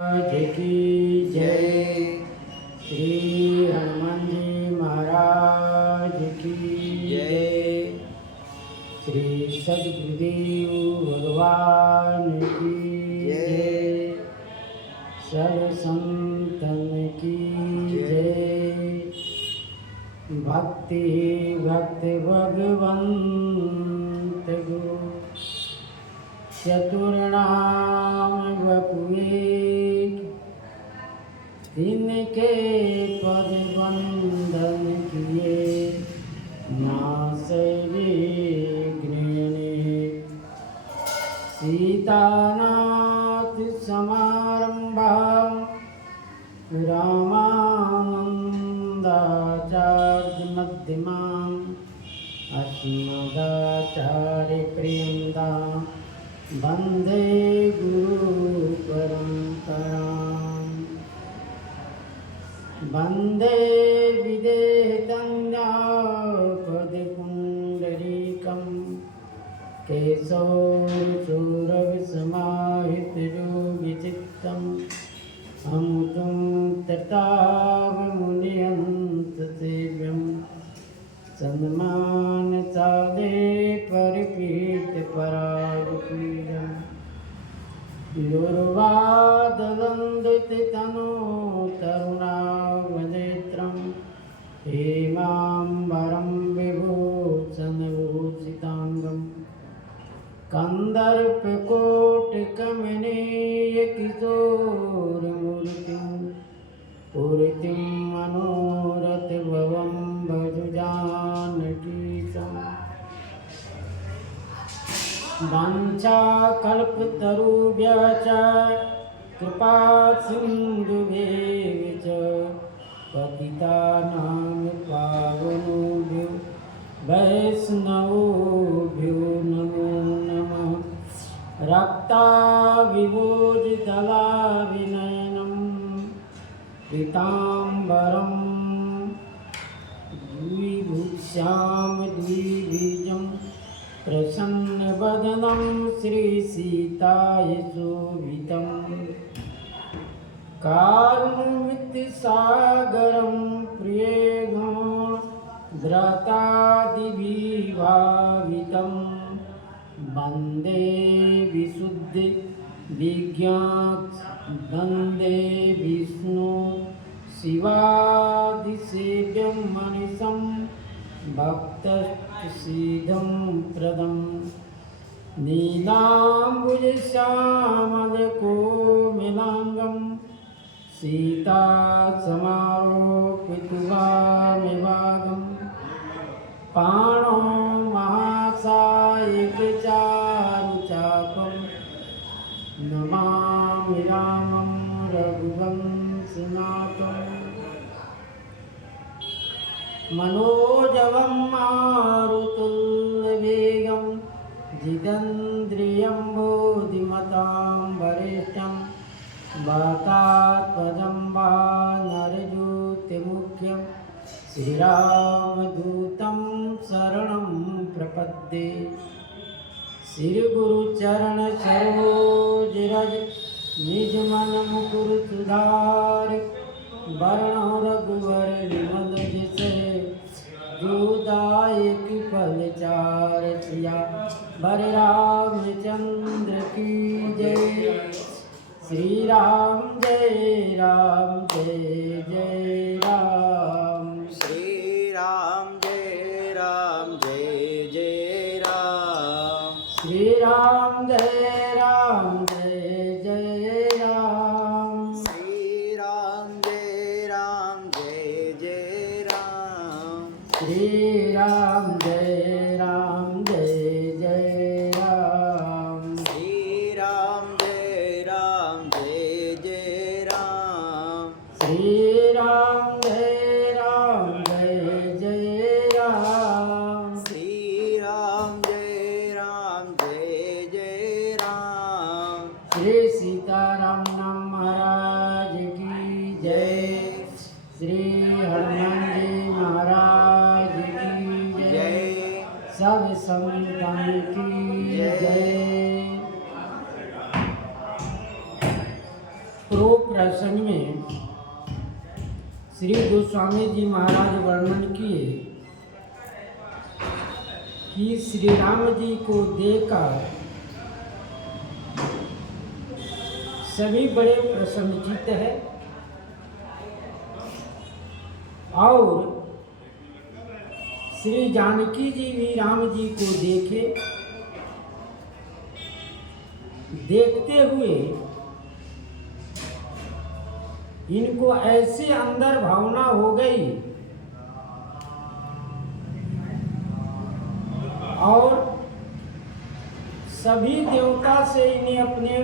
जय की जय। श्री हनुमान जी महाराज की जय। श्री सद्गुरुदेव भगवान की जय। सर्व संतन की जय। भक्ति भक्ति भगवंत गुरु चतुर्णाम बपुएक तिनके पद बंदन किए नासै विघ्नेने। सीतानाथ समारंभा रामानन्दाचार्य मध्यमाम् अस्मदाचार्य प्रियंताम् वंदे गुरु परंपराम्। वंदे विदेहतन्यापदपुण्डरीकं केशवचूरविसमाहितयोगिचित्तं अमुतं ततावमुनियन्तसेव्यं सन्मानसादे परिपीतपरागपीडम्। दुर्वादलन्दतितनो तरुणावनेत्रं हेमाम्बरं विभूषणभूषिताङ्गं कन्दर्पकोटिकमनीयकिशोरमूर्तिं पूर्तिं मनोरथभवं भज जानकीशम्। वाञ्छाकल्पतरुभ्यश्च कृपासिन्धुभ्येव च पतितानां पावनेभ्यो वैष्णवेभ्यो नमो नमः। रक्ताविभूषितलाभिनयनं पीताम्बरं द्विभुजां द्विबीजं प्रसन्नवदनं श्रीसीताय शोभितम्। कारुण्यमितसागरं प्रियगुणध्रतादिविभावितं वन्दे विशुद्धविज्ञानं वन्दे विष्णु शिवादिसेव्यं मनीषं भक्तसिद्धं प्रदं। नीलाम्बुजश्यामलकोमलाङ्गं सीतासमारोपितवामिभागं पाणौ महासायकचारुचापं नमामि रामं रघुवंशनाथम्। मनोजवं मारुतुल्यवेगं जितेन्द्रियं बुद्धिमतां वरिष्ठं वातात्मजं वानरयूथमुख्यं श्रीरामदूतं शरणं प्रपद्ये। श्रीगुरुचरणसरोज निजमन मुकुर सुधार वरणो रघुवर विमल जैसे जोदायक फलचार प्रिया वर रामचंद्र की जय। श्री राम जय राम जय जय राम। श्री राम जय राम जय जय राम। श्री राम जय राम जय जय राम। श्री राम जय राम जय जय राम। श्री राम जय राम जय जय राम। श्री राम जय राम जय जय राम। श्री राम जय राम जय जय राम। श्री राम जय राम जय जय राम। श्री सीताराम नाम महाराज की जय। श्री हनुमान जी महाराज की जय। सब संतान की जय। दो प्रसंग में श्री गोस्वामी जी महाराज वर्णन किए कि श्री राम जी को देखकर सभी बड़े प्रसन्नचित्त है और श्री जानकी जी भी राम जी को देखे। देखते हुए इनको ऐसे अंदर भावना हो गई और सभी देवता से इन्हें अपने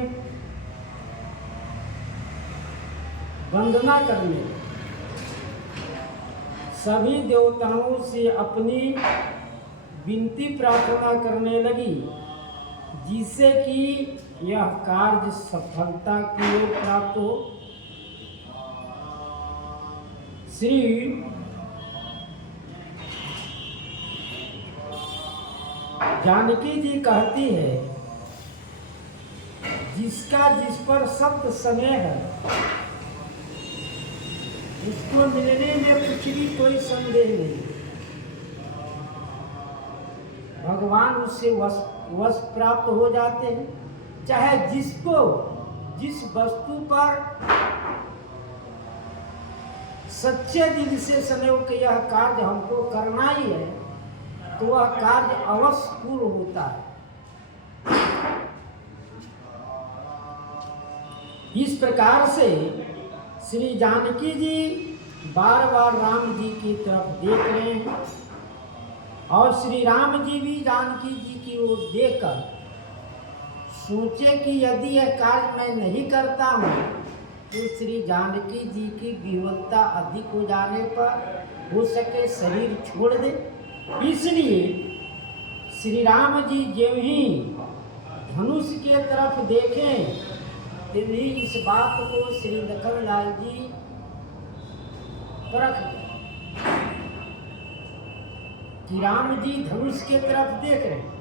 वंदना करने, सभी देवताओं से अपनी विनती प्रार्थना करने लगी, जिससे कि यह कार्य सफलता की ओर प्राप्त हो। श्री जानकी जी कहती है, जिसका जिस पर सख्त समय है उसको मिलने में कुछ भी कोई संदेह नहीं। भगवान उससे वश प्राप्त हो जाते हैं। चाहे जिसको जिस वस्तु पर सच्चे दिल से समय के यह कार्य हमको करना ही है, तो वह कार्य अवश्य पूर्ण होता है। इस प्रकार से श्री जानकी जी बार बार राम जी की तरफ देख रहे हैं और श्री राम जी भी जानकी जी की ओर देखकर सोचे कि यदि यह कार्य मैं नहीं करता हूँ तो श्री जानकी जी की विवलता अधिक हो जाने पर हो सके शरीर छोड़ दे। इसलिए श्री राम जी जो ही धनुष के तरफ देखें, तभी इस बात को श्री लखनलाल जी परख कि राम जी धनुष के तरफ देख रहे हैं।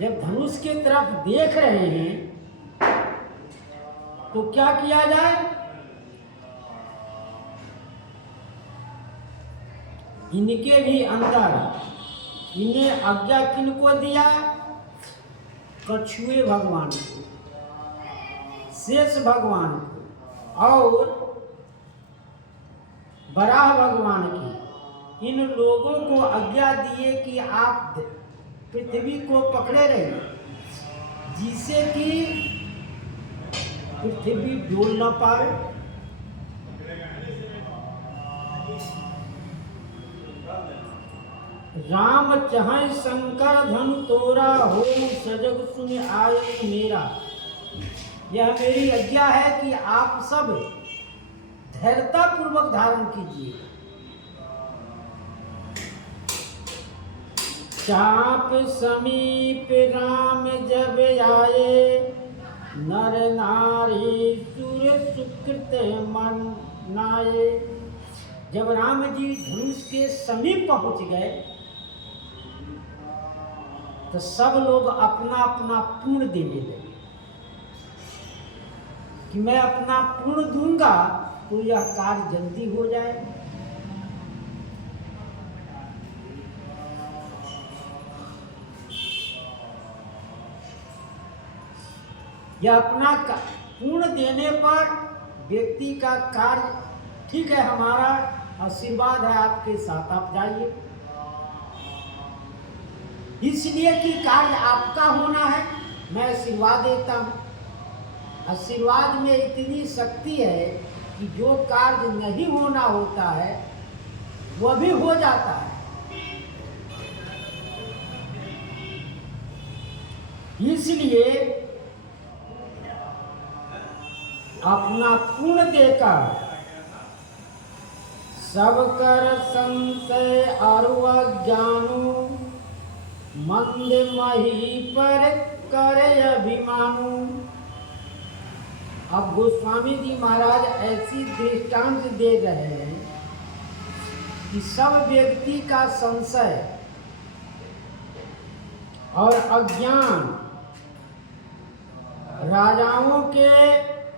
जब धनुष के तरफ देख रहे हैं तो क्या किया जाए? इनके भी अंदर इन्हें आज्ञा किनको दिया? कछुए भगवान को, शेष भगवान को और वराह भगवान की, इन लोगों को आज्ञा दिए कि आप पृथ्वी को पकड़े रहिए, जिससे कि पृथ्वी डोल न पाए। राम चाहे शंकर धन तोरा हो, सजग सुन आय मेरा। यह मेरी आज्ञा है कि आप सब धैर्यता पूर्वक धारण कीजिए। चाप समीप राम जब आए, नर नारी सुर सुकृत मन नाये। जब राम जी धनुष के समीप पहुंच गए तो सब लोग अपना अपना पूर्ण देने लगे कि मैं अपना पूर्ण दूंगा तो यह कार्य जल्दी हो जाए। यह अपना पूर्ण देने पर व्यक्ति का कार्य ठीक है, हमारा आशीर्वाद है आपके साथ, आप जाइए। इसलिए कि कार्य आपका होना है, मैं आशीर्वाद देता हूँ। आशीर्वाद में इतनी शक्ति है कि जो कार्य नहीं होना होता है वह भी हो जाता है। इसलिए अपना पूर्ण देकर सब कर संशय अरुआ ज्ञानु, मंद मही पर करे अभिमानु। अब गोस्वामी जी महाराज ऐसी दृष्टांत दे रहे हैं कि सब व्यक्ति का संशय और अज्ञान राजाओं के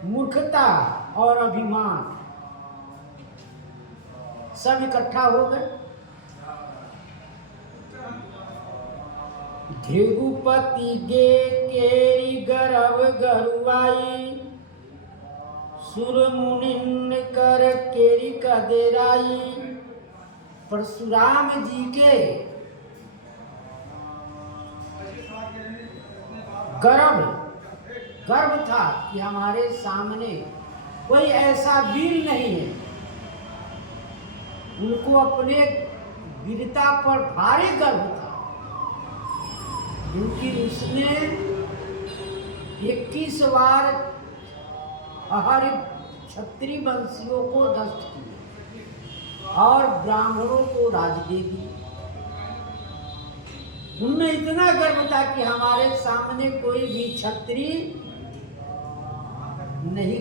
मूर्खता और अभिमान सब इकट्ठा हो गए। भृगुपति गे केरी गर्भ गरुआई, सुर मुनिन कर केरी कदेराई। परशुराम जी के गर्व था कि हमारे सामने कोई ऐसा वीर नहीं है। उनको अपने वीरता पर भारी गर्व था, क्योंकि उसने 21 बार हर क्षत्रिय वंशियों को नष्ट किया और ब्राह्मणों को राज दे दी। उनमें इतना गर्व था कि हमारे सामने कोई भी क्षत्रिय नहीं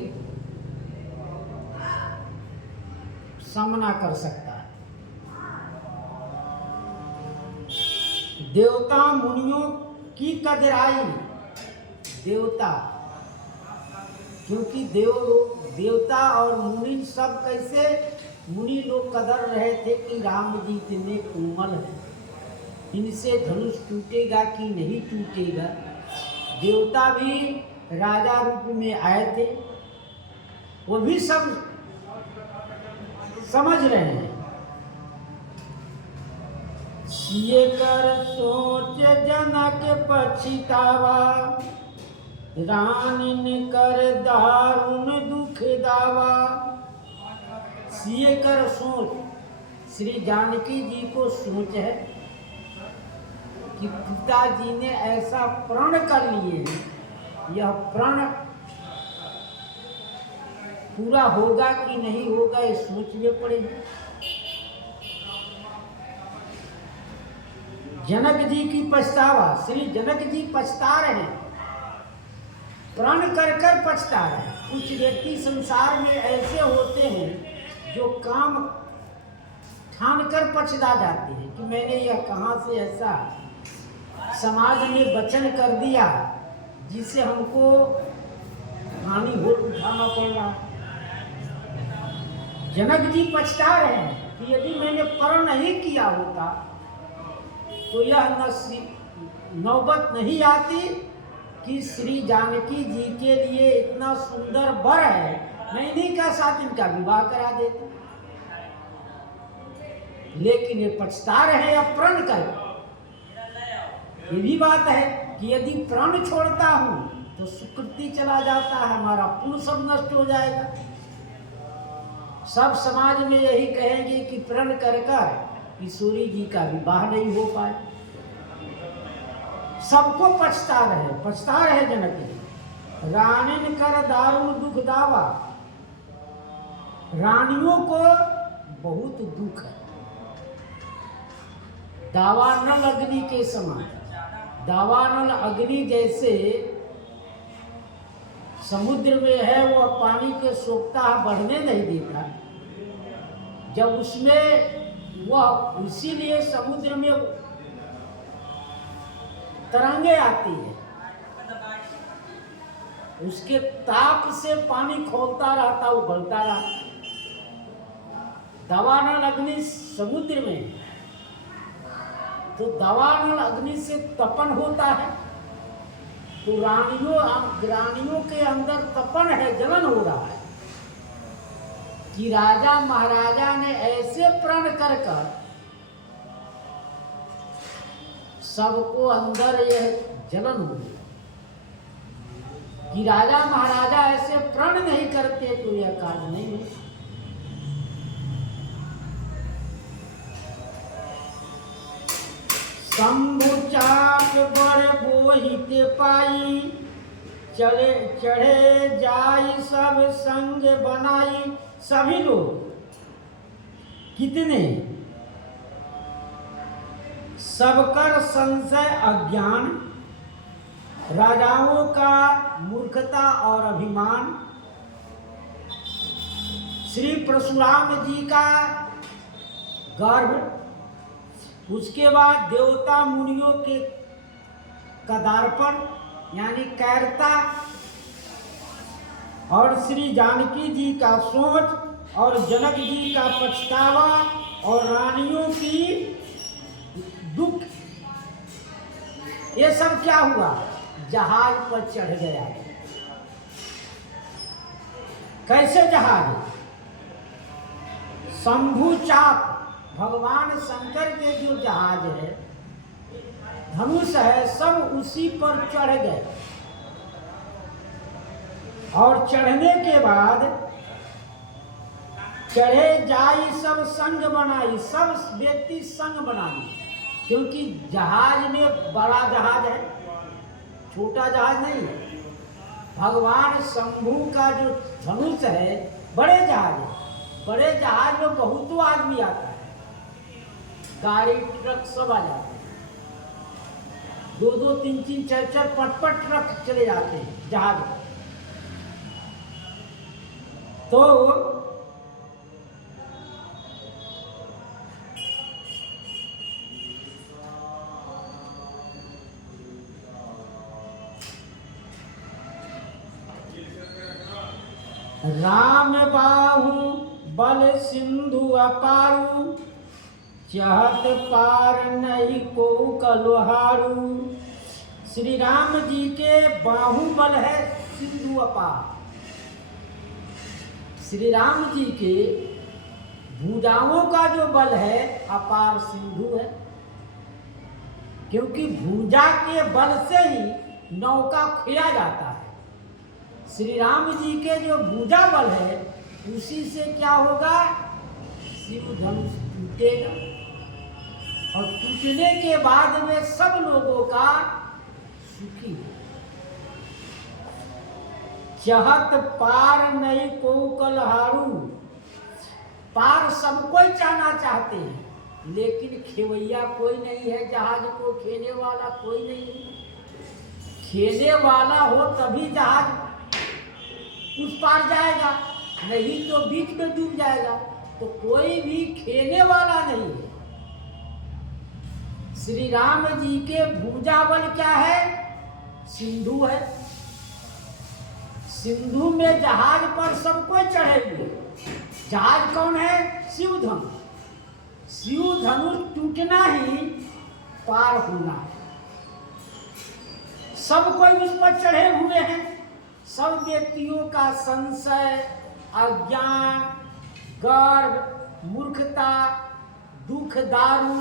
सामना कर सकता है। देवता मुनियों की कदराई, देवता, क्योंकि देवता और मुनि सब कैसे मुनि लोग कदर रहे थे कि राम जी इतने कोमल हैं, इनसे धनुष टूटेगा कि नहीं टूटेगा। देवता भी राजा रूप में आए थे, वो भी सब समझ रहे हैं। सिए कर सोच जनक पछितावा, रानिन कर दारुण दुख दावा। सिए कर सोच, श्री जानकी जी को सोच है कि पिताजी ने ऐसा प्रण कर लिए हैं, यह प्रण पूरा होगा कि नहीं होगा ये सोचने पड़ेगा। जनक जी की पछतावा, श्री जनक जी पछता रहे हैं, प्रण कर कर पछता रहे हैं। कुछ व्यक्ति संसार में ऐसे होते हैं जो काम ठान कर पछता जाते हैं कि मैंने यह कहाँ से ऐसा समाज में वचन कर दिया जिससे हमको हानि हो उठाना पड़ रहा। जनक जी पछता रहे हैं कि यदि मैंने प्रण नहीं किया होता तो यह नौबत नहीं आती कि श्री जानकी जी के लिए इतना सुंदर वर है, मैं इन्हीं का साथ इनका विवाह करा देता। लेकिन ये पछता रहे अब प्रण कर। ये भी बात है कि यदि प्रण छोड़ता हूं तो सुकृति चला जाता है, हमारा पुण्य सब नष्ट हो जाएगा। सब समाज में यही कहेंगे कि प्रण कर कर किशोरी जी का विवाह नहीं हो पाए। सबको पछता रहे जनक जी। रानिन कर दारुण दुख दावा, रानियों को बहुत दुख है। दावानल अग्नि के समान, दावानल अग्नि जैसे समुद्र में है, वह पानी के सोखता बढ़ने नहीं देता। जब उसमें वह, इसीलिए समुद्र में तरंगे आती है, उसके ताप से पानी खौलता रहता, उबलता रहता। दावानल अग्नि समुद्र में, तो दावानल अग्नि से तपन होता है, तो रानियों के अंदर तपन है, जलन हो रहा है कि राजा महाराजा ने ऐसे प्रण कर कर सबको अंदर यह जलन हो गई कि राजा महाराजा ऐसे प्रण नहीं करते तो यह कार्य नहीं है। शंभु चाप बड़ बोहित पाई, चढ़े जाई सब संग बनाई। सभी लोग कितने सबकर संशय अज्ञान, राजाओं का मूर्खता और अभिमान, श्री परशुराम जी का गर्व, उसके बाद देवता मुनियों के कदार्पण यानी कैरता, और श्री जानकी जी का सोच और जनक जी का पछतावा और रानियों की दुख, ये सब क्या हुआ? जहाज पर चढ़ गया। कैसे जहाज? शंभु चाप, भगवान शंकर के जो जहाज है, धनुष है, सब उसी पर चढ़ गए। और चढ़ने के बाद चढ़े जाई सब संग बनाई, सब व्यक्ति संग बनाई, क्योंकि जहाज में बड़ा जहाज है, छोटा जहाज नहीं है। भगवान शंभु का जो धनुष है बड़े जहाज है। बड़े जहाज में बहुतों आदमी आता है, गाड़ी ट्रक सब आ जाते हैं, 2-2, 3-3, 4-4, 5-5 ट्रक चले जाते हैं जहाज में। तो राम बाहु बल सिंधु अपारू, चहत पार नहीं को कलोहारू। श्री राम जी के बाहुबल है सिंधु अपार। श्री राम जी के भुजाओं का जो बल है अपार सिंधु है, क्योंकि भुजा के बल से ही नौका खोया जाता है। श्री राम जी के जो भुजा बल है उसी से क्या होगा? शिव धनुष टूटेगा, और टूटने के बाद में सब लोगों का सुखी हो। चहत पार नहीं को कलहारू, पार सब कोई जाना चाहते हैं, लेकिन खेवैया कोई नहीं है। जहाज को खेने वाला कोई नहीं है। खेने वाला हो तभी जहाज उस पार जाएगा, नहीं तो बीच में डूब जाएगा। तो कोई भी खेने वाला नहीं है। श्री राम जी के भुजा बल क्या है? सिंधु है। सिंधु में जहाज पर सब कोई चढ़े हुए। जहाज कौन है? शिव धनुष। शिव धनुष टूटना ही पार होना है। सब कोई उस पर चढ़े हुए हैं। सब व्यक्तियों का संशय, अज्ञान, गर्व, मूर्खता, दुख, दारू,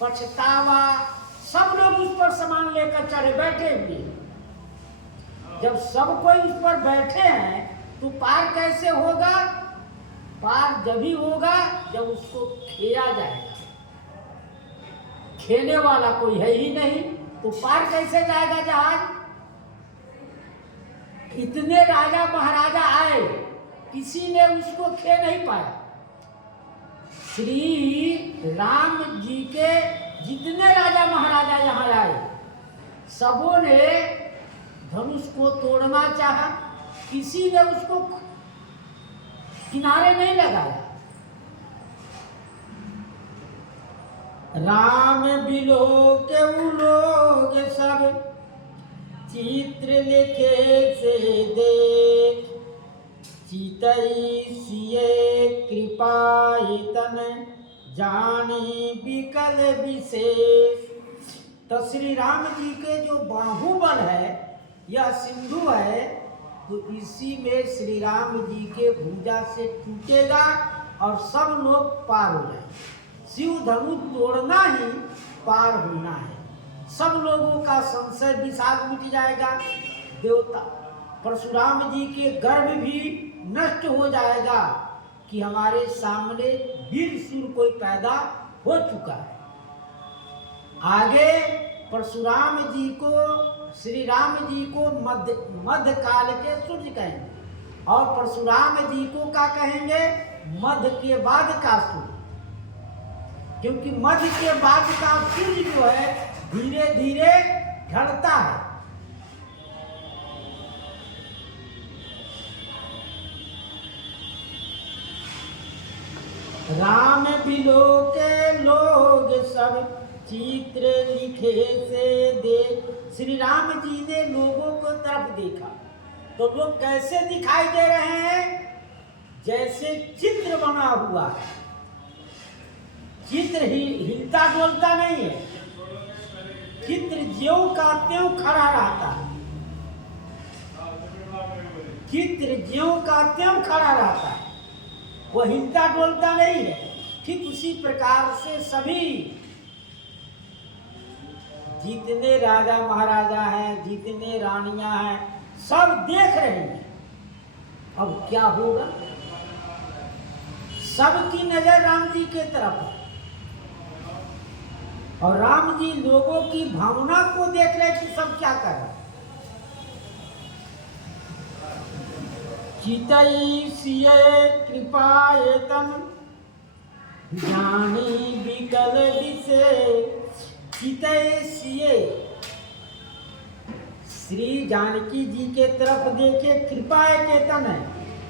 पछतावा, सब लोग उस पर सामान लेकर चढ़े बैठे हुए। जब सब कोई उस पर बैठे हैं तो पार कैसे होगा? पार जब ही होगा जब उसको खेया जाएगा। खेने वाला कोई है ही नहीं, तो पार कैसे जाएगा जहाज? इतने राजा महाराजा आए, किसी ने उसको खे नहीं पाया। श्री राम जी के जितने राजा महाराजा यहाँ आए, सबों ने धनुष को तोड़ना चाहा, किसी ने उसको किनारे नहीं लगाया। राम बिलो के लोग सब चित्र लिखे से देख, चितई सिए कृपाई तन जानी विकल विशेष। तो श्री राम जी के जो बाहुबल है यह सिंधु है, तो इसी में श्री राम जी के भुजा से टूटेगा और सब लोग पार हो जाएंगे। शिव धनुष तोड़ना ही पार होना है। सब लोगों का संशय विषाद मिट जाएगा। देवता परशुराम जी के गर्भ भी नष्ट हो जाएगा कि हमारे सामने वीर सूर कोई पैदा हो चुका है। आगे परशुराम जी को, श्री राम जी को मध्य काल के सूर्य कहेंगे, और परशुराम जी को क्या कहेंगे? मध्य के बाद का सूर्य, क्योंकि मध्य के बाद का सूर्य जो है धीरे धीरे ढलता है। राम बिलो के लोग सब चित्र लिखे से देख। श्री राम जी ने लोगों को तरफ देखा तो लोग कैसे दिखाई दे रहे हैं? जैसे चित्र बना हुआ है। चित्र हिलता डोलता नहीं है, चित्र ज्यों का त्यों खड़ा रहता है। चित्र ज्यों का त्यों खड़ा रहता है, वो हिलता डोलता नहीं है। ठीक उसी प्रकार से सभी जितने राजा महाराजा हैं, जितने रानियां हैं, सब देख रहे हैं। अब क्या होगा? सबकी नजर राम जी के तरफ है और राम जी लोगों की भावना को देख रहे कि सब क्या कर रहे हैं। चितई सिए कृपाएतन जानी विकल दिसे। चितई सिए श्री जानकी जी के तरफ देखे, कृपा के तन है,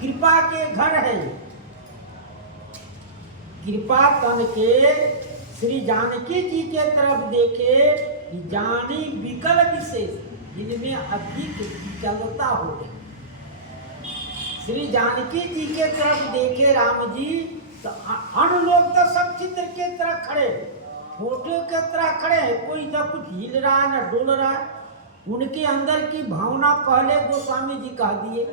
कृपा के घर है। कृपा तन के श्री जानकी जी के तरफ देखे, जानी विकल विशेष, जिनमें अधिक विकलता हो गई। श्री जानकी जी के तरफ देखे राम जी, तो अन्य लोग तो सब चित्र के तरह खड़े, फोटो के तरह खड़े हैं। कोई ना कुछ हिल रहा है ना डोल रहा है। उनके अंदर की भावना पहले गोस्वामी जी कह दिए।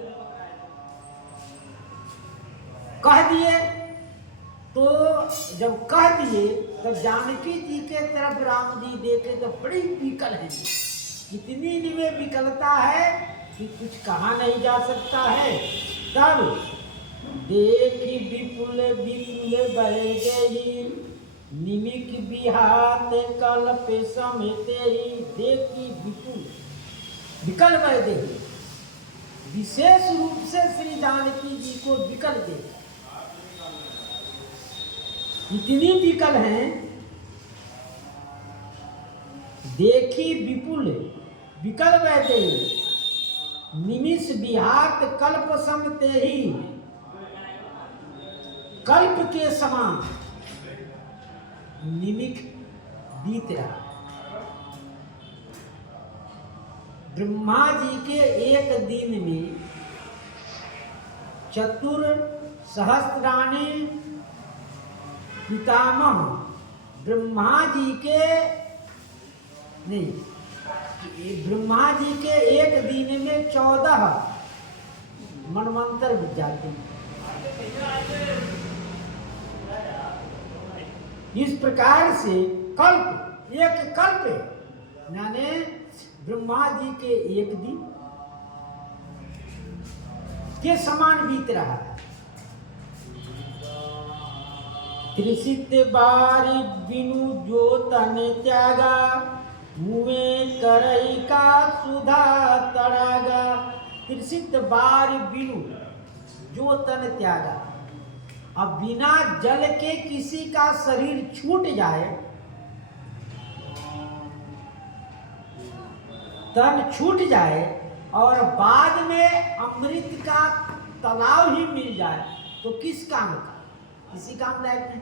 तो जब कह दिए तब जानकी जी के तरफ राम जी देखे तो बड़ी विकल है। इतनी इनमें विकलता है कि कुछ कहा नहीं जा सकता है। तब देखी विपुल विपुल बह गई, निमिक बिहात कल्प समेते ही। देखी विपुल विकल बह गई, विशेष रूप से श्री जानकी जी को विकल देखा। इतनी विकल हैं, देखी विपुल विकल बह गई, निमिष बिहात कल्प समते ही। कल्प के समान निमिक बीत रहा। ब्रह्मा जी के एक दिन में चतुर सहस्त्राणी पितामह ब्रह्मा जी के नहीं, ब्रह्मा जी के एक दिन में 14 मनवंतर बीत जाते हैं। इस प्रकार से कल्प एक कल्प है, यानी ब्रह्मा जी के एक दिन के समान बीत रहा है। त्रिसित बारी बिनु जो तन त्यागा, मुँह करई का सुधा तड़ागा। त्रिसित बार बिनु जो तन त्यागा। अब बिना जल के किसी का शरीर छूट जाए, तन छूट जाए और बाद में अमृत का तालाब ही मिल जाए तो किस काम का? किसी काम लायक नहीं।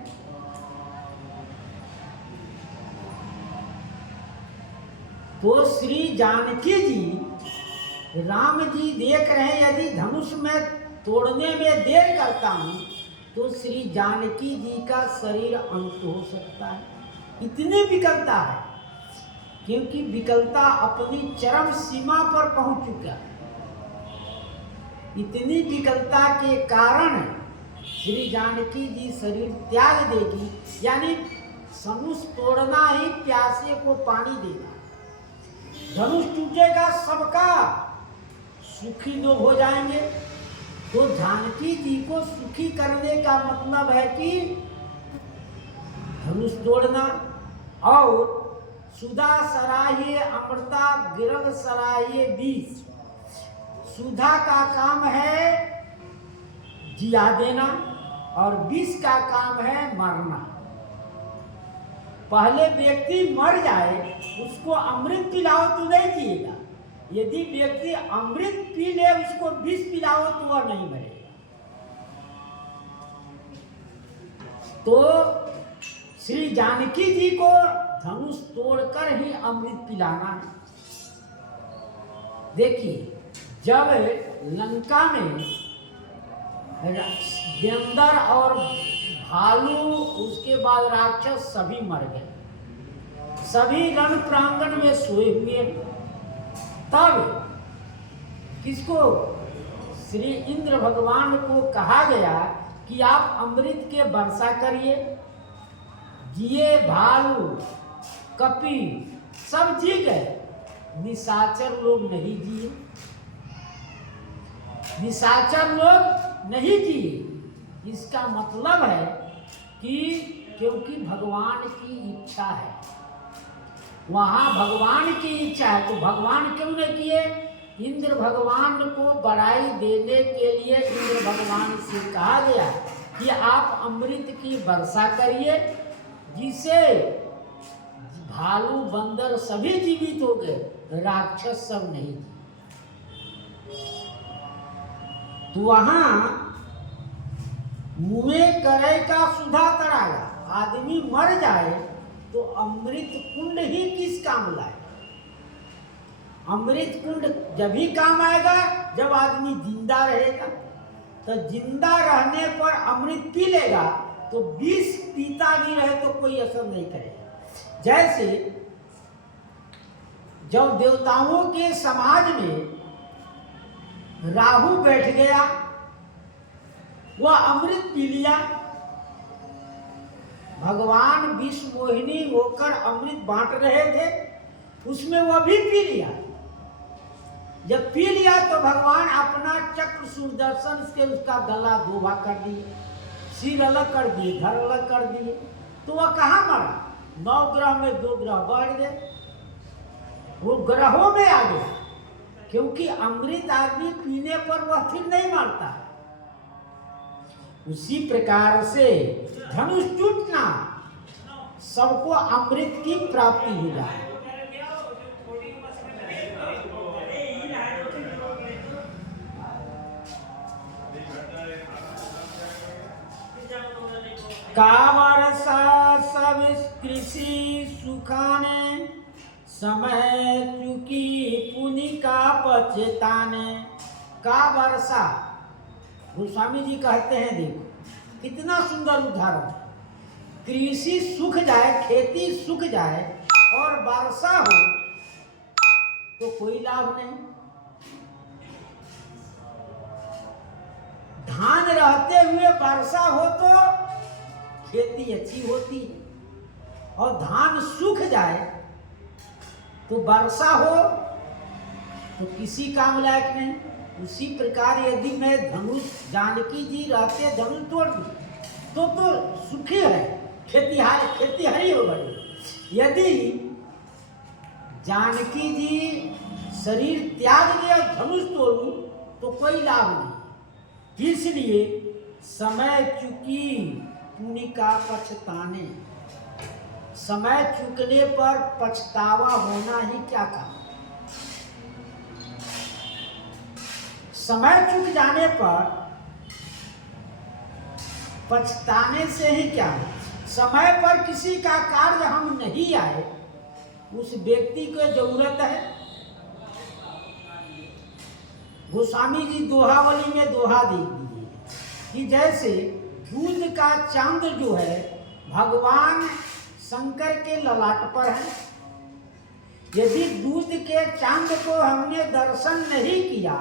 तो श्री जानकी जी राम जी देख रहे हैं, यदि धनुष में तोड़ने में देर करता हूं तो श्री जानकी जी का शरीर अंत हो सकता है। इतनी विकलता है, क्योंकि विकलता अपनी चरम सीमा पर पहुंच चुका है। इतनी विकलता के कारण श्री जानकी जी शरीर त्याग देगी, यानी धनुष तोड़ना ही प्यासे को पानी देना। धनुष टूटेगा, सबका सुखी लोग हो जाएंगे। तो जानकी जी को सुखी करने का मतलब है कि धनुष तोड़ना। और सुधा सराहिए अमृता गिरल सराहिए बीज। सुधा का काम है जिया देना और विष का काम है मरना। पहले व्यक्ति मर जाए, उसको अमृत पिलाओ तो नहीं जिएगा। यदि व्यक्ति अमृत पी ले, उसको विष पिलाओ तो वह नहीं मरेगा। तो श्री जानकी जी को धनुष तोड़कर ही अमृत पिलाना है। देखिए, जब लंका में गेंदर और भालू, उसके बाद राक्षस सभी मर गए, सभी रण प्रांगण में सोए हुए। तब किसको? श्री इंद्र भगवान को कहा गया कि आप अमृत के वर्षा करिए। जिए भालू, कपि सब जी गए, निशाचर लोग नहीं जिए, निशाचर लोग नहीं जिए। इसका मतलब है कि क्योंकि भगवान की इच्छा है, वहां भगवान की इच्छा है, तो भगवान क्यों नहीं किए? इंद्र भगवान को बड़ाई देने के लिए इंद्र भगवान से कहा गया कि आप अमृत की वर्षा करिए, जिसे भालू बंदर सभी जीवित हो गए, राक्षस सब नहीं। तो वहां मुँह करे का सुधा तड़ागा, आदमी मर जाए तो अमृत कुंड ही किस काम लाए? अमृत कुंड जब ही काम आएगा जब आदमी जिंदा रहेगा। तो जिंदा रहने पर अमृत पी लेगा तो विष पीता भी रहे तो कोई असर नहीं करेगा। जैसे जब देवताओं के समाज में राहु बैठ गया, वह अमृत पी लिया, भगवान विष मोहिनी होकर अमृत बांट रहे थे, उसमें वह भी पी लिया। जब पी लिया तो भगवान अपना चक्र सुदर्शन से उसका गला दो भाग कर दिए, सिर अलग कर दिए, घर अलग कर दिए। तो वह कहाँ मरा? 9 ग्रह में 2 ग्रह बढ़ गए, वो ग्रहों में आ गया। क्योंकि अमृत आदमी पीने पर वह फिर नहीं मरता। उसी प्रकार से धनुष टूटना, सबको अमृत की प्राप्ति हो जाए। का वर्षा सब कृषि सुखाने, समय चुकी पुनि का पछताने। का वर्षा, गोस्वामी जी कहते हैं, देखो कितना सुंदर उदाहरण। कृषि सूख जाए, खेती सूख जाए और वर्षा हो तो कोई लाभ नहीं। धान रहते हुए वर्षा हो तो खेती अच्छी होती है, और धान सूख जाए तो वर्षा हो तो किसी काम लायक नहीं। उसी प्रकार यदि मैं धनुष, जानकी जी रहते धनुष तोड़ दी तो सुखी है, खेती हरी हो गई। यदि जानकी जी शरीर त्याग दिया, धनुष तोड़ू तो कोई लाभ नहीं। इसलिए समय चुकी पुनि का पछताने, समय चुकने पर पछतावा होना ही क्या काम। समय चुक जाने पर पछताने से ही क्या है? समय पर किसी का कार्य हम नहीं आए, उस व्यक्ति को जरूरत है। गोस्वामी जी दोहावली में दोहा दे दिए कि जैसे दूध का चांद जो है भगवान शंकर के ललाट पर है। यदि दूध के चांद को हमने दर्शन नहीं किया,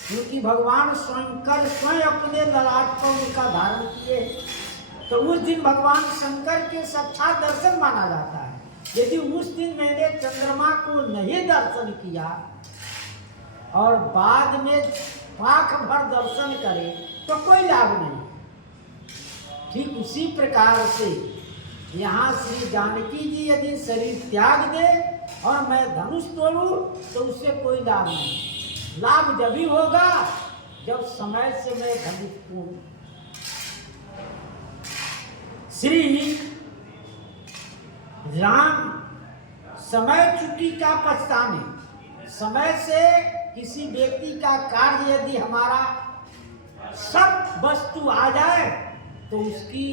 क्योंकि भगवान शंकर स्वयं अपने ललाट पर उनका धारण किए, तो उस दिन भगवान शंकर के साक्षात दर्शन माना जाता है। यदि उस दिन मैंने चंद्रमा को नहीं दर्शन किया और बाद में पाख भर दर्शन करे तो कोई लाभ नहीं। ठीक उसी प्रकार से यहाँ श्री जानकी जी यदि शरीर त्याग दे और मैं धनुष तोड़ूं तो उससे कोई लाभ नहीं। लाभ जब ही होगा जब समय से मैं धनुष तोड़ूं। श्री राम समय चुकी का पछताने, समय से किसी व्यक्ति का कार्य यदि हमारा सब वस्तु आ जाए तो उसकी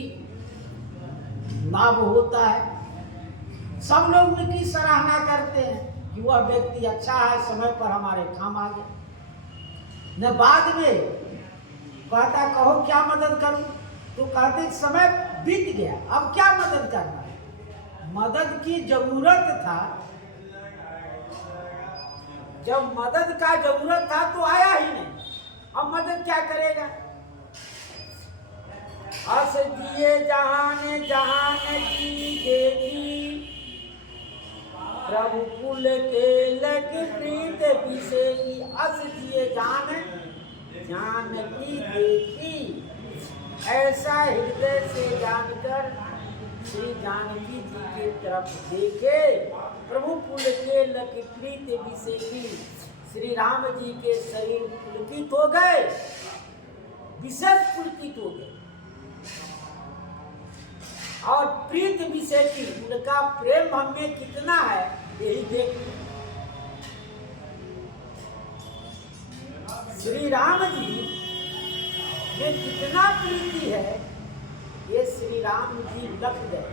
लाभ होता है। सब लोग उनकी सराहना करते हैं कि वह व्यक्ति अच्छा है, समय पर हमारे काम आ गया। न बाद में कहता कहो क्या मदद करूं, तो कहते समय बीत गया, अब क्या मदद करना है। मदद की जरूरत था, जब मदद का जरूरत था तो आया ही नहीं, अब मदद क्या करेगा। अस दिए जहान जहान की देखी, प्रभु कुल के लग प्रीत विषयी। अस दिए जान जान की देखी, ऐसा हृदय से जानकर श्री जानकी जी के तरफ देखे। प्रभु कुल के लग प्रीत विषयी, श्री राम जी के शरीर पुलकित हो गए, विशेष पुलकित हो गए। और प्रीत विषय की, उनका प्रेम हमें कितना है यही देख। श्री राम जी में कितना प्रीति है ये श्री राम जी लख गए।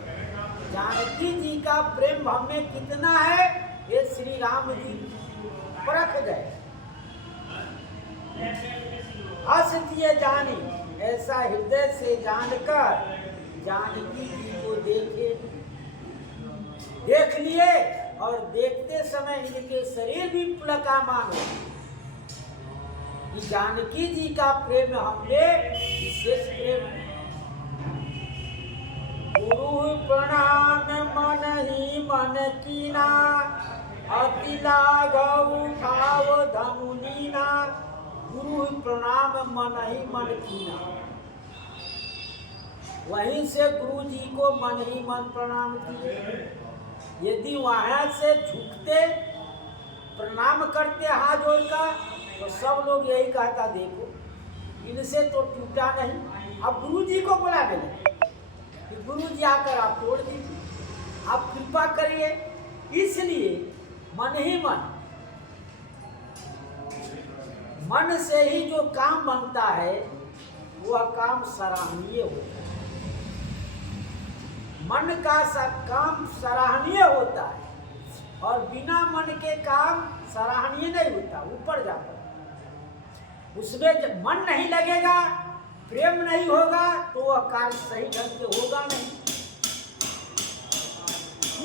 जानकी जी का प्रेम हमें कितना है ये श्री राम जी परख गए। अस दिए जानी, ऐसा हृदय से जानकर जानकी जी को देख लिए, और देखते समय इनके शरीर भी पुलकामान हो कि जानकी जी का प्रेम हमने विशेष प्रेम। गुरु प्रणाम मन ही मन कीना, अति लागौ भाव धमुनीना। गुरु प्रणाम मन ही मन कीना, वहीं से गुरु जी को मन ही मन प्रणाम किए। यदि वहां से झुकते प्रणाम करते हाथ जोड़कर तो सब लोग यही कहता देखो इनसे तो टूटा नहीं। अब गुरु जी को बुला देंगे कि गुरु जी आकर आप तोड़ दीजिए, आप कृपा करिए। इसलिए मन ही मन से ही जो काम बनता है वह काम सराहनीय होता है। मन का काम सराहनीय होता है, और बिना मन के काम सराहनीय नहीं होता, ऊपर जाता। उसमें जब मन नहीं लगेगा, प्रेम नहीं होगा, तो वह कार्य सही ढंग से होगा नहीं।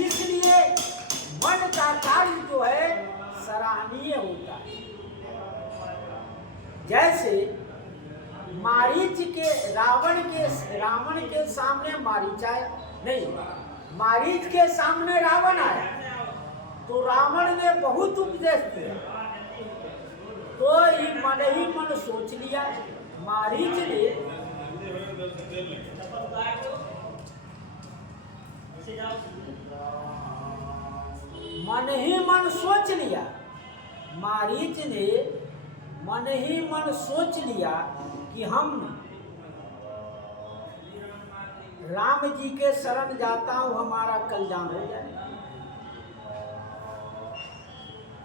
इसलिए मन का कार्य जो है सराहनीय होता है। जैसे मारीच के रावण के सामने मारीच आया, नहीं मारीच के सामने रावण आया, तो रावण ने बहुत उपदेश दिया, तो ही मन सोच लिया। मारीच ने मन ही मन सोच लिया, मारीच ने मन ही मन सोच लिया कि हम राम जी के शरण जाता हूं, हमारा कल्याण हो जाए।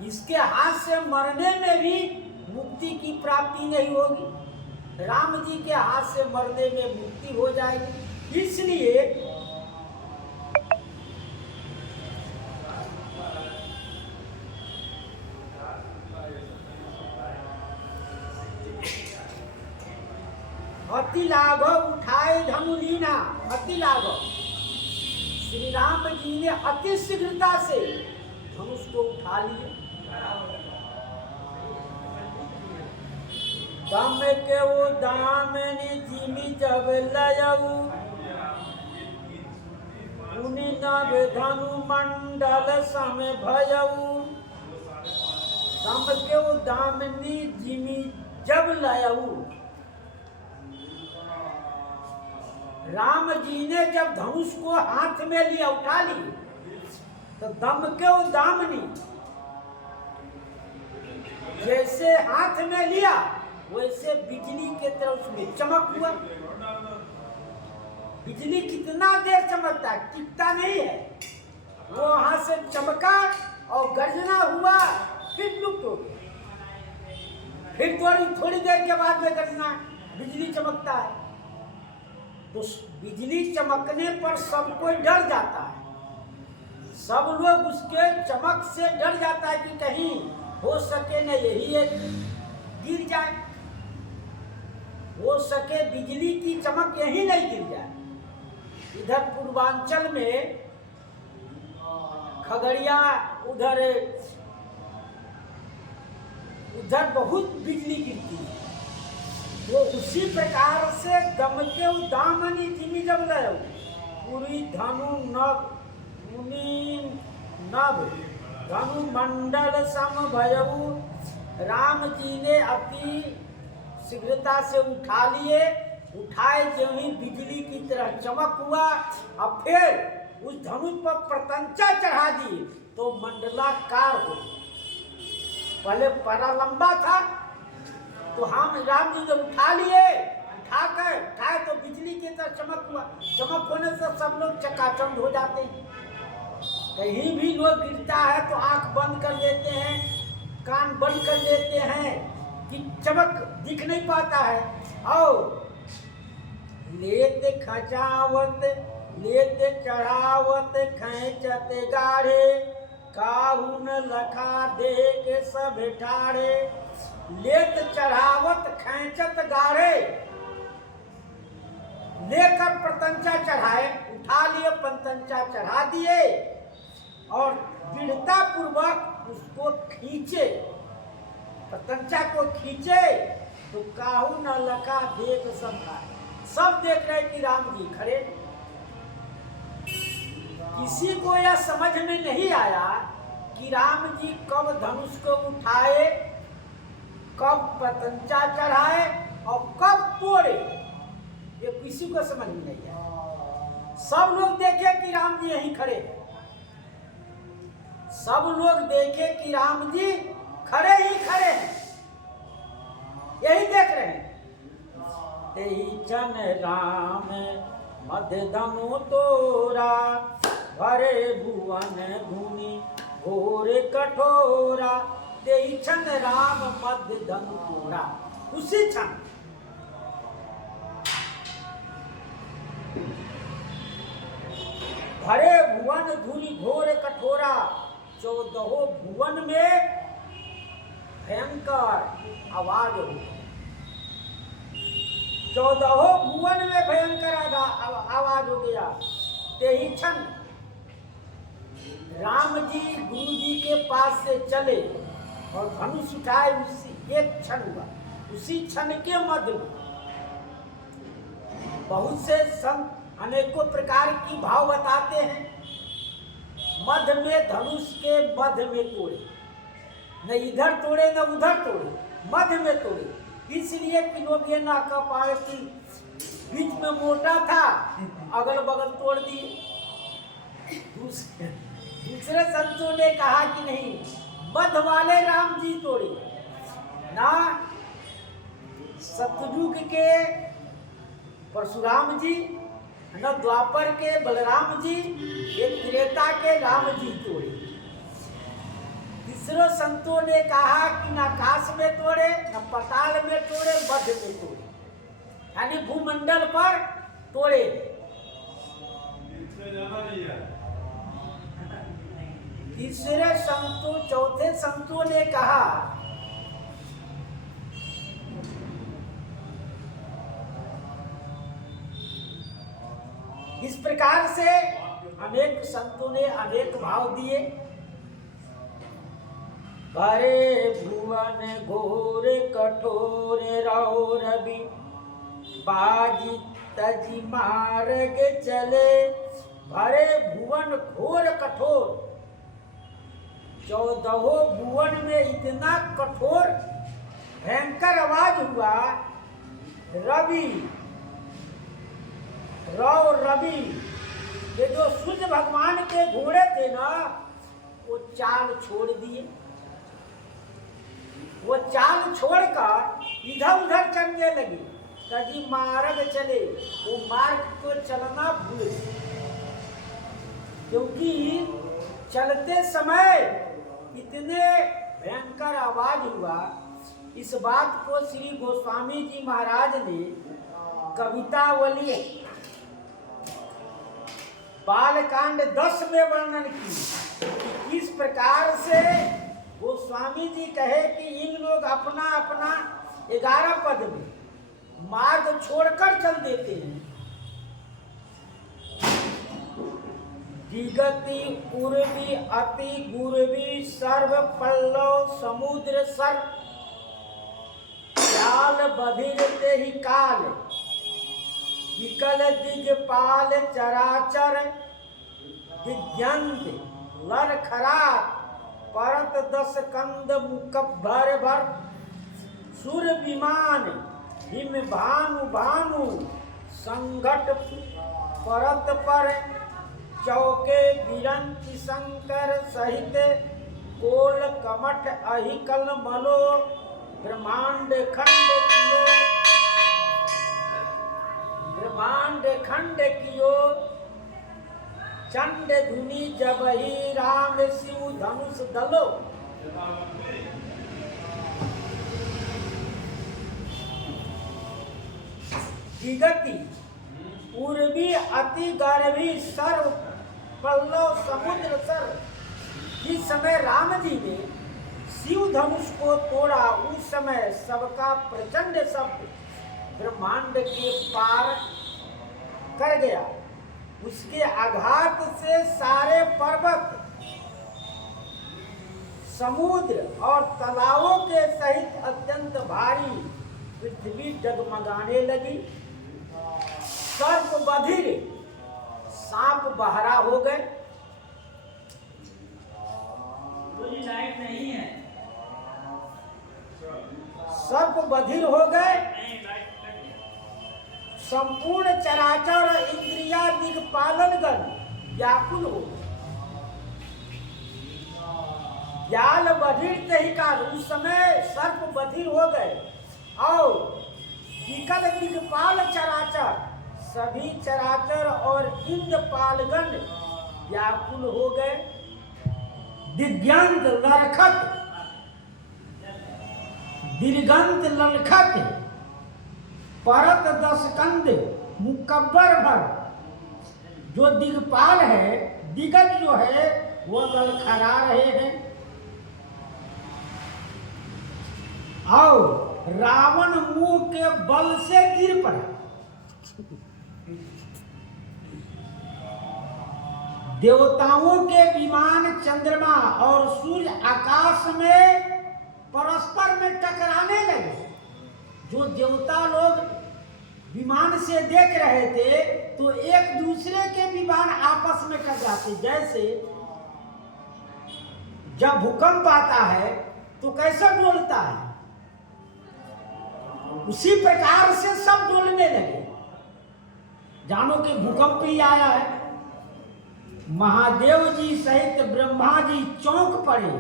इसके हाथ से मरने में भी मुक्ति की प्राप्ति नहीं होगी, राम जी के हाथ से मरने में मुक्ति हो जाएगी। इसलिए अति लाघव उठाए धमुनीना। अति लाघव, श्री राम जी ने अति शीघ्रता से धनुष को उठा लिए। दम के वो दामनी जिमी जब लयऊ, उनि नभ धनु मंडल सम भयऊ। दम के वो दामनी जिमी जब लयऊ, राम जी ने जब धनुष को हाथ में लिया, उठा ली, तो दम के वो दामनी जैसे हाथ में लिया वैसे बिजली के तरह उसमें चमक हुआ। बिजली कितना देर चमकता है, टिकता नहीं है। वो वहां से चमका और गर्जना हुआ, फिर लुप्त हो गया। फिर थोड़ी देर के बाद में गर्जना, बिजली चमकता है। तो बिजली चमकने पर सब कोई डर जाता है, सब लोग उसके चमक से डर जाता है कि कहीं हो सके न यही एक गिर जाए, हो सके बिजली की चमक यही नहीं गिर जाए। इधर पूर्वांचल में खगड़िया, उधर बहुत बिजली गिरती है। वो उसी प्रकार से दमके दामनी जिमी जब लयो पूरी धनु नभ धनु मंडल सम भयऊ। राम जी ने अति शीघ्रता से उठा लिए, उठाए जो ही बिजली की तरह चमक हुआ, और फिर उस धनुष पर प्रतंचा चढ़ा दी तो मंडलाकार हो। पहले परा लंबा था तो हम राम जी ने उठा लिए, उठाए तो बिजली की तरह चमक हुआ। चमक होने से सब लोग चकाचौंध हो जाते हैं। कहीं भी लोग गिरता है तो आंख बंद कर लेते हैं, कान बंद कर लेते हैं कि चमक दिख नहीं पाता है। और लेते खचावत, लेते चढ़ावत, खैचते गाढ़े, काहू न लखा दे के सब ठाड़े। लेत चढ़ावत खैचत गाढ़े, लेकर प्रतंचा चढ़ाए, उठा लिए प्रतंचा चढ़ा दिए और दृढ़ता पूर्वक उसको खींचे, प्रतंचा को खींचे तो काहू न लखा देख सब देख रहे कि राम जी खड़े। किसी को यह समझ में नहीं आया कि राम जी कब धनुष को उठाए, कब प्रतंचा चढ़ाए और कब तोड़े, ये किसी को समझ में नहीं आया। सब लोग देखे कि राम जी यहीं खड़े, सब लोग देखे कि राम जी खड़े ही खड़े हैं, यही देख रहे हैं। तेहि चन राम मध्य धनु तोरा, भरे भुवन धुनि घोर कठोरा। तेहि क्षण राम मध्य धनु तोरा, उसी क्षण भरे भुवन धुनि घोर कठोरा। 14 भुवन में भयंकर आवाज हो, 14 भुवन में भयंकर आवाज हो गया। तेहि क्षण राम जी गुरु जी के पास से चले और धनुष उठाए, उसी एक क्षण हुआ। उसी क्षण के मध्य में बहुत से संत अनेकों प्रकार की भाव बताते हैं। मध्य में, धनुष के मध्य में तोड़े, न इधर तोड़े न उधर तोड़े, मध्य में तोड़े। इसलिए कि लोग ये ना कह पाए कि बीच में मोटा था, अगल बगल तोड़ दिए। दूसरे संतों ने कहा कि नहीं, मध्य वाले राम जी तोड़े ना। सतयुग के परशुराम जी, न द्वापर के बलराम जी, एक त्रेता के राम जी तोड़े। तीसरे संतों ने कहा कि न आकाश में तोड़े, न पाताल में तोड़े, मध्य में तोड़े, यानी भूमंडल पर तोड़े। तीसरे संतों, चौथे संतों ने कहा इस प्रकार से अनेक संतों ने अनेक भाव दिए। भरे भुवन घोर कठोर रहो रवि, बाजी तजी मार्ग चले। भरे भुवन घोर कठोर, 14 भुवन में इतना कठोर भयंकर आवाज हुआ। रवि, रवि, ये जो सूर्य भगवान के घोड़े थे ना, वो चाल छोड़ दिए। वो चाल छोड़कर इधर उधर चलने लगे, कभी मार्ग चले, वो मार्ग को चलना भूल गए। क्योंकि चलते समय इतने भयंकर आवाज हुआ। इस बात को श्री गोस्वामी जी महाराज ने कवितावली बालकांड 10 में वर्णन की। किस प्रकार से गोस्वामी जी कहे कि इन लोग अपना अपना 11 पद में मार्ग छोड़कर चल देते हैं। दिगति उर्वी अति गुरवी सर्व पल्लव समुद्र सर काल बधिर ते ही काल विकल दिगपाल चराचर दिग्यंत लर खरात परत 10 कंद मुकब्बर भर सुर विमान हिम भानु भानु संघट परत पर चौके बिरंति शंकर सहित कोल कमठ अहिकल मलो ब्रह्मांड खंड कियो चंड धुनि जब ही राम शिव धनुष दलो। दिगति पूर्वी अति गर्भी सर्व पल्लव समुद्र सर। जिस समय राम जी ने शिव धनुष को तोड़ा उस समय सबका प्रचंड शब्द ब्रह्मांड के पार कर गया। उसके आघात से सारे पर्वत समुद्र और तालाबों के सहित अत्यंत भारी पृथ्वी डगमगाने लगी। सर्प बधिर सांप बहरा हो गए। लाइट नहीं है। सर्प बधिर हो गए। संपूर्ण चराचर इंद्रिया दिग्पालनगण व्याकुल हो गए। जाल बधिर तही काल उस समय सर्प बधिर हो गए और विकल दिग्पाल चराचर सभी चराचर और इंद्रपालगण व्याकुल हो गए। दिग्यंत लरखत दिर्गंत ललखत परत 10 कंद मुकब्बर भर। जो दिग्पाल है दिग्गज जो है वो ललखरा रहे हैं और रावण मुंह के बल से गिर पड़ा। देवताओं के विमान चंद्रमा और सूर्य आकाश में परस्पर में टकराने लगे। जो देवता लोग विमान से देख रहे थे तो एक दूसरे के विमान आपस में टकराते। जैसे जब भूकंप आता है तो कैसा डोलता है, उसी प्रकार से सब डोलने लगे। जानो कि भूकंप ही आया है। महादेव जी सहित ब्रह्मा जी चौंक पड़े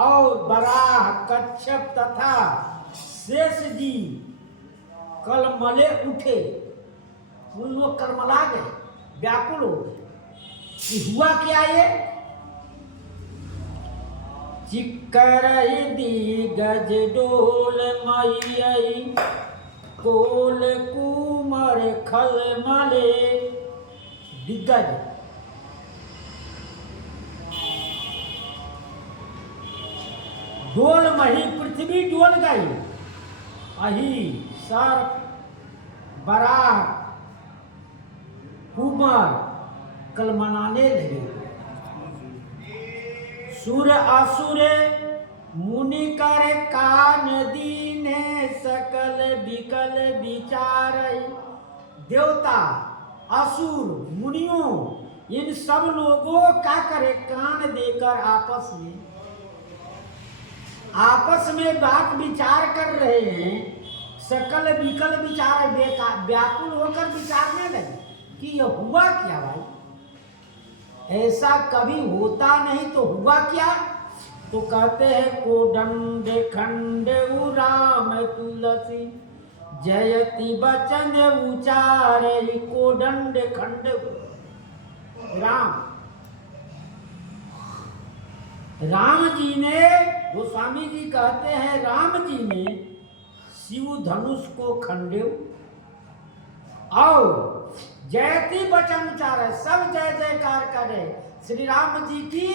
और बराह कच्छप तथा शेष जी कलमले उठे। उन लोग कलमला गए, व्याकुल हो गए कि हुआ क्या ये। चिक्कर दी गज डोल मई कोल कुमर खल मले। दिग्गज डोल मही पृथ्वी डोल गई। अही सर्प बराह कुमार कलमनाने लगे। सुर असुर मुनि कर कान दीने सकल विकल विचार। देवता असुर मुनियों इन सब लोगों का करे कान देकर आपस में बात विचार कर रहे हैं। सकल विकल विचार व्याकुल होकर विचारने लगे कि यह हुआ क्या भाई, ऐसा कभी होता नहीं तो हुआ क्या। तो कहते हैं कोदंड खंड राम तुलसी जयति बचन उचारे। कोदंड खंड राम जी ने, गोस्वामी जी कहते हैं राम जी ने शिव धनुष को खंडेव और जयति वचन उचारे, सब जय जयकार करे। श्री राम जी की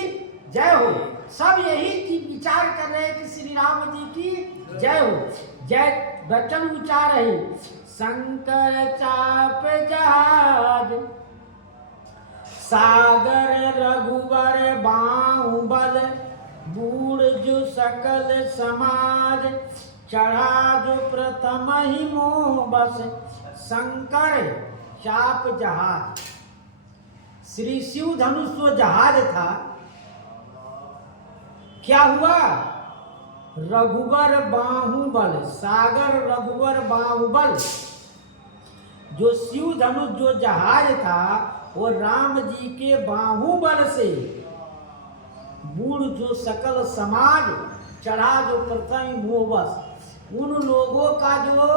जय हो। सब यही विचार कर रहे हैं कि श्री राम जी की जय हो। जय वचन उच्चार है, शंकर चाप जहाज, सागर रघुवर बाहुबल, बूढ़ जो सकल समाज, चढ़ा जो प्रथम ही मोह बस, शंकर चाप जहाज। श्री शिव धनुष जो जहाज था, क्या हुआ? रघुवर बाहुबल, सागर रघुवर बाहुबल, जो शिव धनुष जो जहाज था वो राम जी के बाहुबल से, बूढ़ जो सकल समाज, चढ़ा जो प्रथम मोह बस, उन लोगों का जो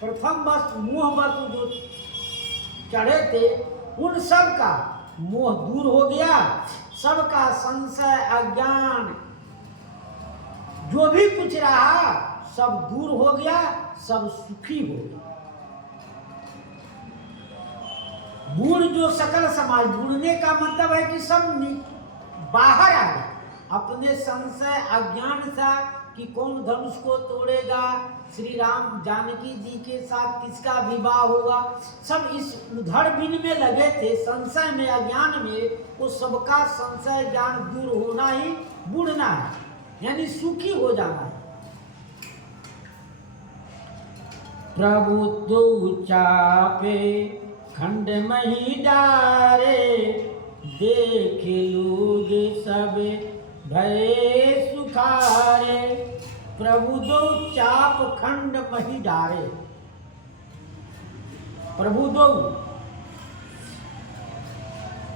प्रथम बस मोह बस जो चढ़े थे, उन सब का मोह दूर हो गया, सबका संशय अज्ञान जो भी कुछ रहा सब दूर हो गया, सब सुखी हो गया। बूढ़ जो सकल समाज, बूढ़ने का मतलब है कि सब बाहर आ गए अपने संशय अज्ञान सा कि कौन धनुष को तोड़ेगा, श्री राम जानकी जी के साथ किसका विवाह होगा, सब इस उधड़ बिन में लगे थे, संशय में अज्ञान में। वो सबका संशय ज्ञान दूर होना ही बूढ़ना है, यानी सुखी हो जाना है। प्रभु दो चापे खंड मही डारे, देख लोग सब भय सुखारे। प्रभु दो चाप खंड मही डारे, प्रभु दो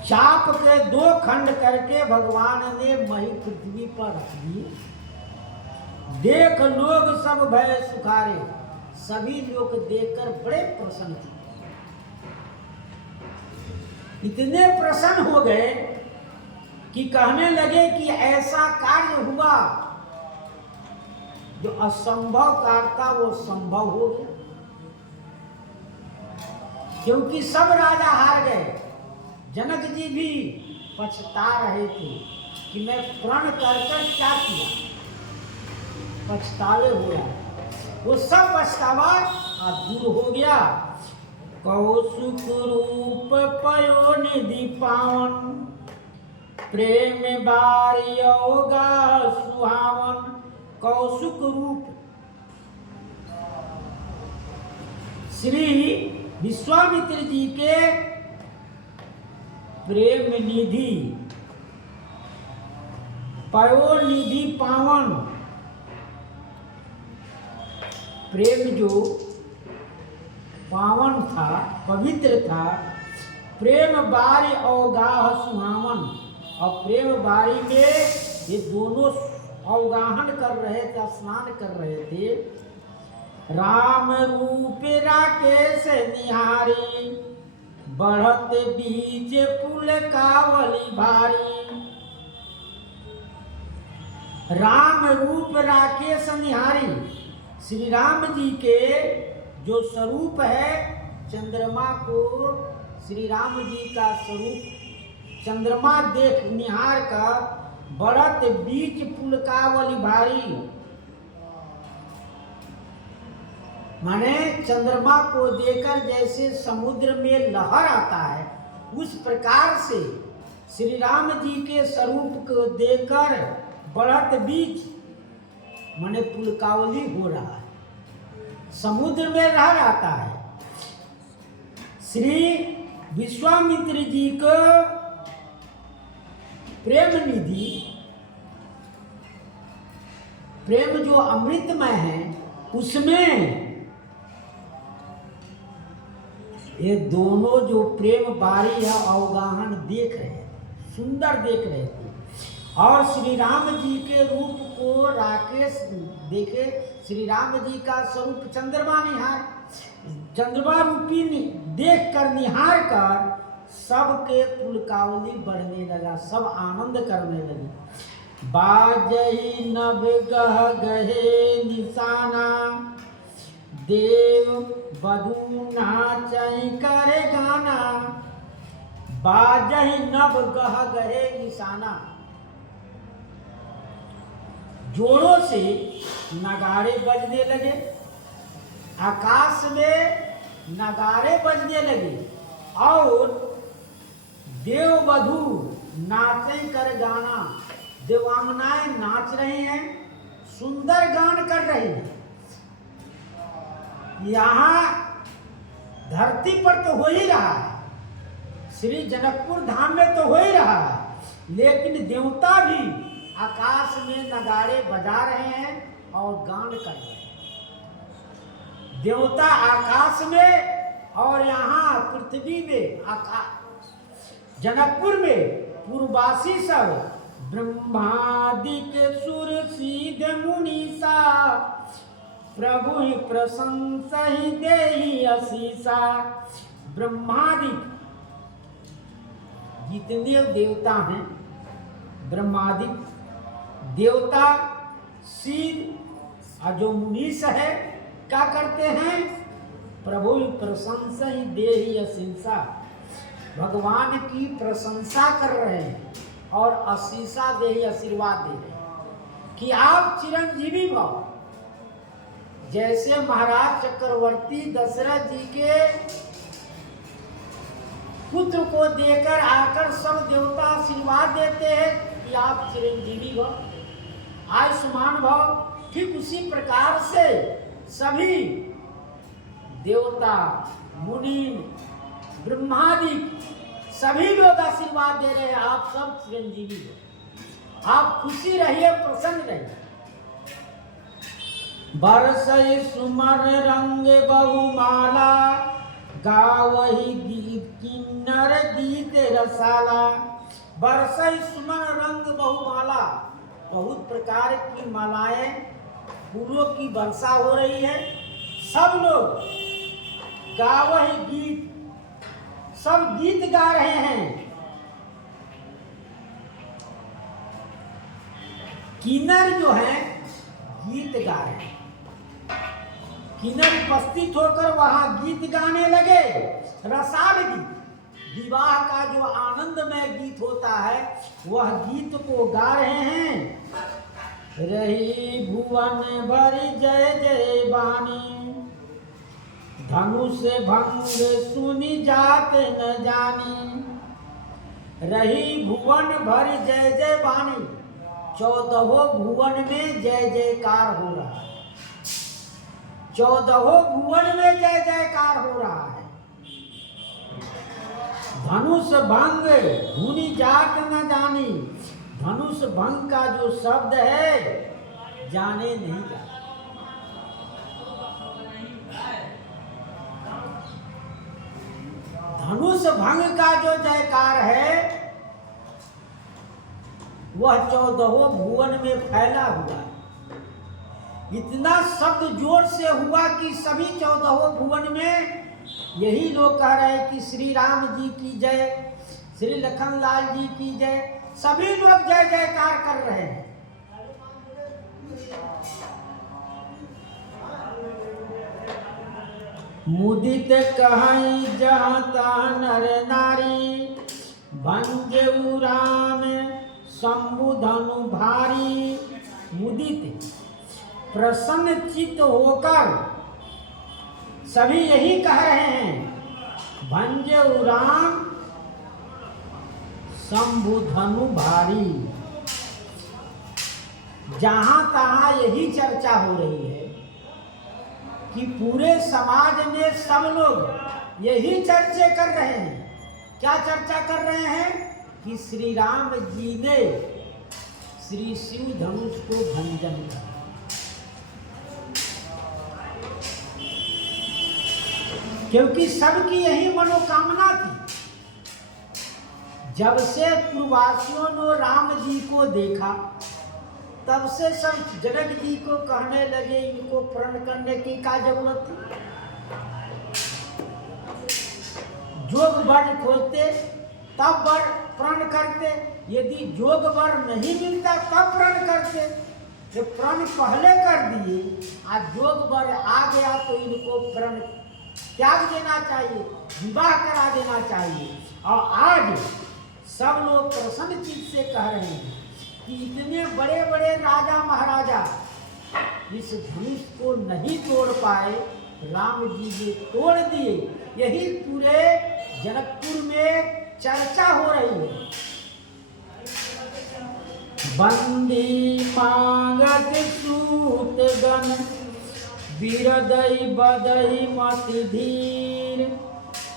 चाप के दो खंड करके भगवान ने मही पृथ्वी पर रख दी। देख लोग सब भय सुखारे, सभी लोग देखकर बड़े प्रसन्न थे, इतने प्रसन्न हो गए कि कहने लगे कि ऐसा कार्य हुआ जो असंभव कार्य था वो संभव हो गया, क्योंकि सब राजा हार गए। जनक जी भी पछता रहे थे कि मैं प्रण कर क्या किया, पछतावे हो रहा, वो सब पछतावा दूर हो गया। कौसुक रूप पयो निधि पावन, प्रेम बारियोगा सुहावन। कौसुक रूप श्री विश्वामित्र जी के प्रेम निधि, पयो निधि पावन, प्रेम जो पावन था, पवित्र था, प्रेम बारी अवगाह सुहावन। और प्रेम बारी में ये दोनों अवगाहन कर रहे थे, स्नान कर रहे थे। राम रूप राकेश निहारी, बढ़त बीज पुल कावली भारी। राम रूप राकेश निहारी, श्री राम जी के जो स्वरूप है, चंद्रमा को श्री राम जी का स्वरूप चंद्रमा देख निहार का, बढ़त बीच पुलकावली भारी, माने चंद्रमा को देखकर जैसे समुद्र में लहर आता है, उस प्रकार से श्री राम जी के स्वरूप को देखकर बढ़त बीच माने पुलकावली हो रहा है, समुद्र में लहर आता है। श्री विश्वामित्र जी को प्रेम निधि, प्रेम जो अमृतमय है, उसमें ये दोनों जो प्रेम बारी है अवगाहन देख रहे थे, सुंदर देख रहे थे। और श्री राम जी के रूप को राकेश देखे, श्री राम जी का स्वरूप चंद्रमा निहार, चंद्रमा रूपी देख कर निहार कर सबके पुलकावली बढ़ने लगा, सब आनंद करने लगे। बाजही नभ गह गहे निशाना, देव बधू नाचई करे गाना। बाजही नभ गह गहे निशाना, जोरों से नगाड़े बजने लगे, आकाश में नगाड़े बजने लगे और देव वधू नाचे कर गाना, देवांगनाएं नाच रहे हैं, सुंदर गान कर रहे हैं। यहाँ धरती पर तो हो ही रहा है, श्री जनकपुर धाम में तो हो ही रहा है, लेकिन देवता भी आकाश में नगाड़े बजा रहे हैं और गान कर रहे हैं। देवता आकाश में और यहाँ पृथ्वी में, जनकपुर में पूर्ववासी सब ब्रह्मादिक सुर सीध मुनीसा, प्रभु ही प्रशंसा ही देहि असीसा। ब्रह्मादिक जितने देवता हैं, ब्रह्मादिक देवता सीध और जो मुनीस है क्या करते हैं? प्रभु ही प्रशंसा ही देहि असीसा, भगवान की प्रशंसा कर रहे हैं और असीसा देहि, आशीर्वाद दे रहे हैं कि आप चिरंजीवी भव। जैसे महाराज चक्रवर्ती दशरथ जी के पुत्र को देकर आकर सब देवता आशीर्वाद देते हैं कि आप चिरंजीवी भव, आयुष्मान भव, ठीक उसी प्रकार से सभी देवता मुनि ब्रह्मादि सभी लोग आशीर्वाद दे रहे हैं, आप सब चिरंजीवी हो, आप खुशी रहिए, प्रसन्न रहिए। बरसई सुमर रंग बहुमाला, गावही गीत किन्नर गीत रसाला। बरसई सुमर रंग बहुमाला, बहुत प्रकार की मालाएं, फूलों की वर्षा हो रही है। सब लोग गावही गीत, सब गीत गा रहे हैं। किन्नर जो है गीत गा रहे हैं, किन्नर उपस्थित होकर वहां गीत गाने लगे। रसाल गीत, विवाह का जो आनंदमय गीत होता है वह गीत को गा रहे हैं। रही भुवन भरी जय जय बानी, धनुष भंग सुनी जात न जानी। रही भुवन भरी जय जय बानी, 14 भुवन में जय जयकार हो रहा है, 14 भुवन में जय जयकार हो रहा है। धनुष भंग धुनी जात न जानी, धनुष भंग का जो शब्द है जाने नहीं जाता। धनुष भंग का जो जयकार है वह 14 भुवन में फैला हुआ। इतना शब्द जोर से हुआ कि सभी 14 भुवन में यही लोग कह रहे हैं कि श्री राम जी की जय, श्री लखनलाल जी की जय, सभी लोग जय जयकार कर रहे हैं। मुदित कहीं जहाँ तहाँ नर नारी, भंजऊ राम शंभु धनु भारी। मुदित प्रसन्न चित्त होकर सभी यही कह रहे हैं, भंजऊ राम शंभु धनु भारी। जहां तहां यही चर्चा हो रही है कि पूरे समाज में सब लोग यही चर्चे कर रहे हैं। क्या चर्चा कर रहे हैं? कि श्री राम जी ने श्री शिव धनुष को भंजन किया। क्योंकि सबकी यही मनोकामना थी। जब से पूर्ववासियों ने राम जी को देखा तब से सब जनक जी को कहने लगे इनको प्रण करने की क्या जरूरत थी। जोग वर खोजते तब वर प्रण करते, यदि जोग वर नहीं मिलता तब प्रण करते। जो प्रण पहले कर दिए आज जोग वर आ गया तो इनको प्रण त्याग देना चाहिए, विवाह करा देना चाहिए। और आज सब लोग प्रसन्न चित्त से कह रहे हैं कि इतने बड़े बड़े राजा महाराजा इस धनुष को नहीं तोड़ पाए, राम जी ने तोड़ दिए। यही पूरे जनकपुर में चर्चा हो रही है। बंदी मांगत सूतगन, बिरदई बदई मति धीर,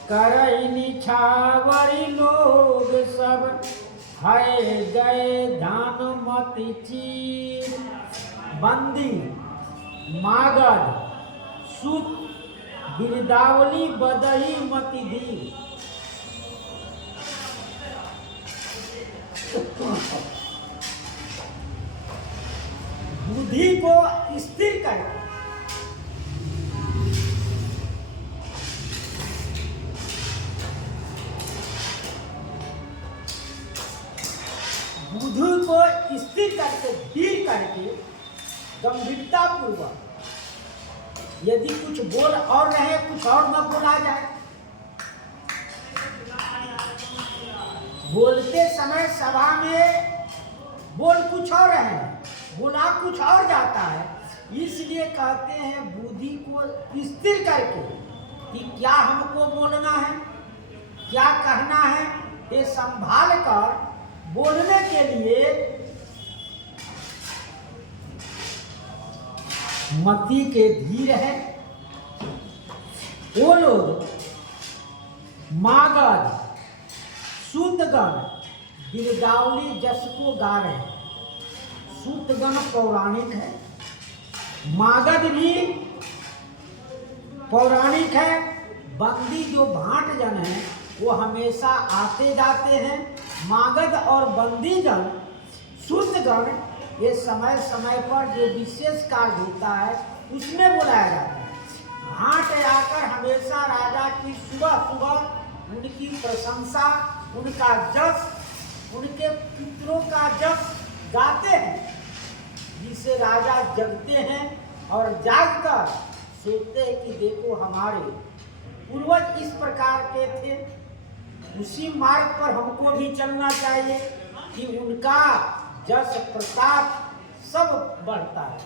करई निछावरी लोग सब, हाय गए धान मति चीर। बंदी मागध सूत, बिरदावली बदई मति धीर। बुद्धि को स्थिर करके, बुद्धि को स्थिर करके, धीर करके, गंभीरता पूर्वक, यदि कुछ बोल और रहे, कुछ और न बोला जाए। बोलते समय सभा में बोल कुछ और है, बोला कुछ और जाता है। इसलिए कहते हैं बुद्धि को स्थिर करके कि क्या हमको बोलना है, क्या कहना है, ये संभाल कर बोलने के लिए मति के धीर है। वो लोग मागध सूतगण बिरदावली जस को गा रहे हैं। सूतगण पौराणिक है, मागध भी पौराणिक है। बंदी जो भाट जन है वो हमेशा आते जाते हैं। मागध और बंदी जन सूतगण ये समय समय पर जो विशेष कार्य होता है उसमें बुलाया जाता है। भाट आकर हमेशा राजा की सुबह सुबह उनकी प्रशंसा, उनका जस, उनके पुत्रों का जस गाते हैं, जिससे राजा जगते हैं और जागकर सोचते हैं कि देखो हमारे पूर्वज इस प्रकार के थे, उसी मार्ग पर हमको भी चलना चाहिए कि उनका जस प्रताप सब बढ़ता है।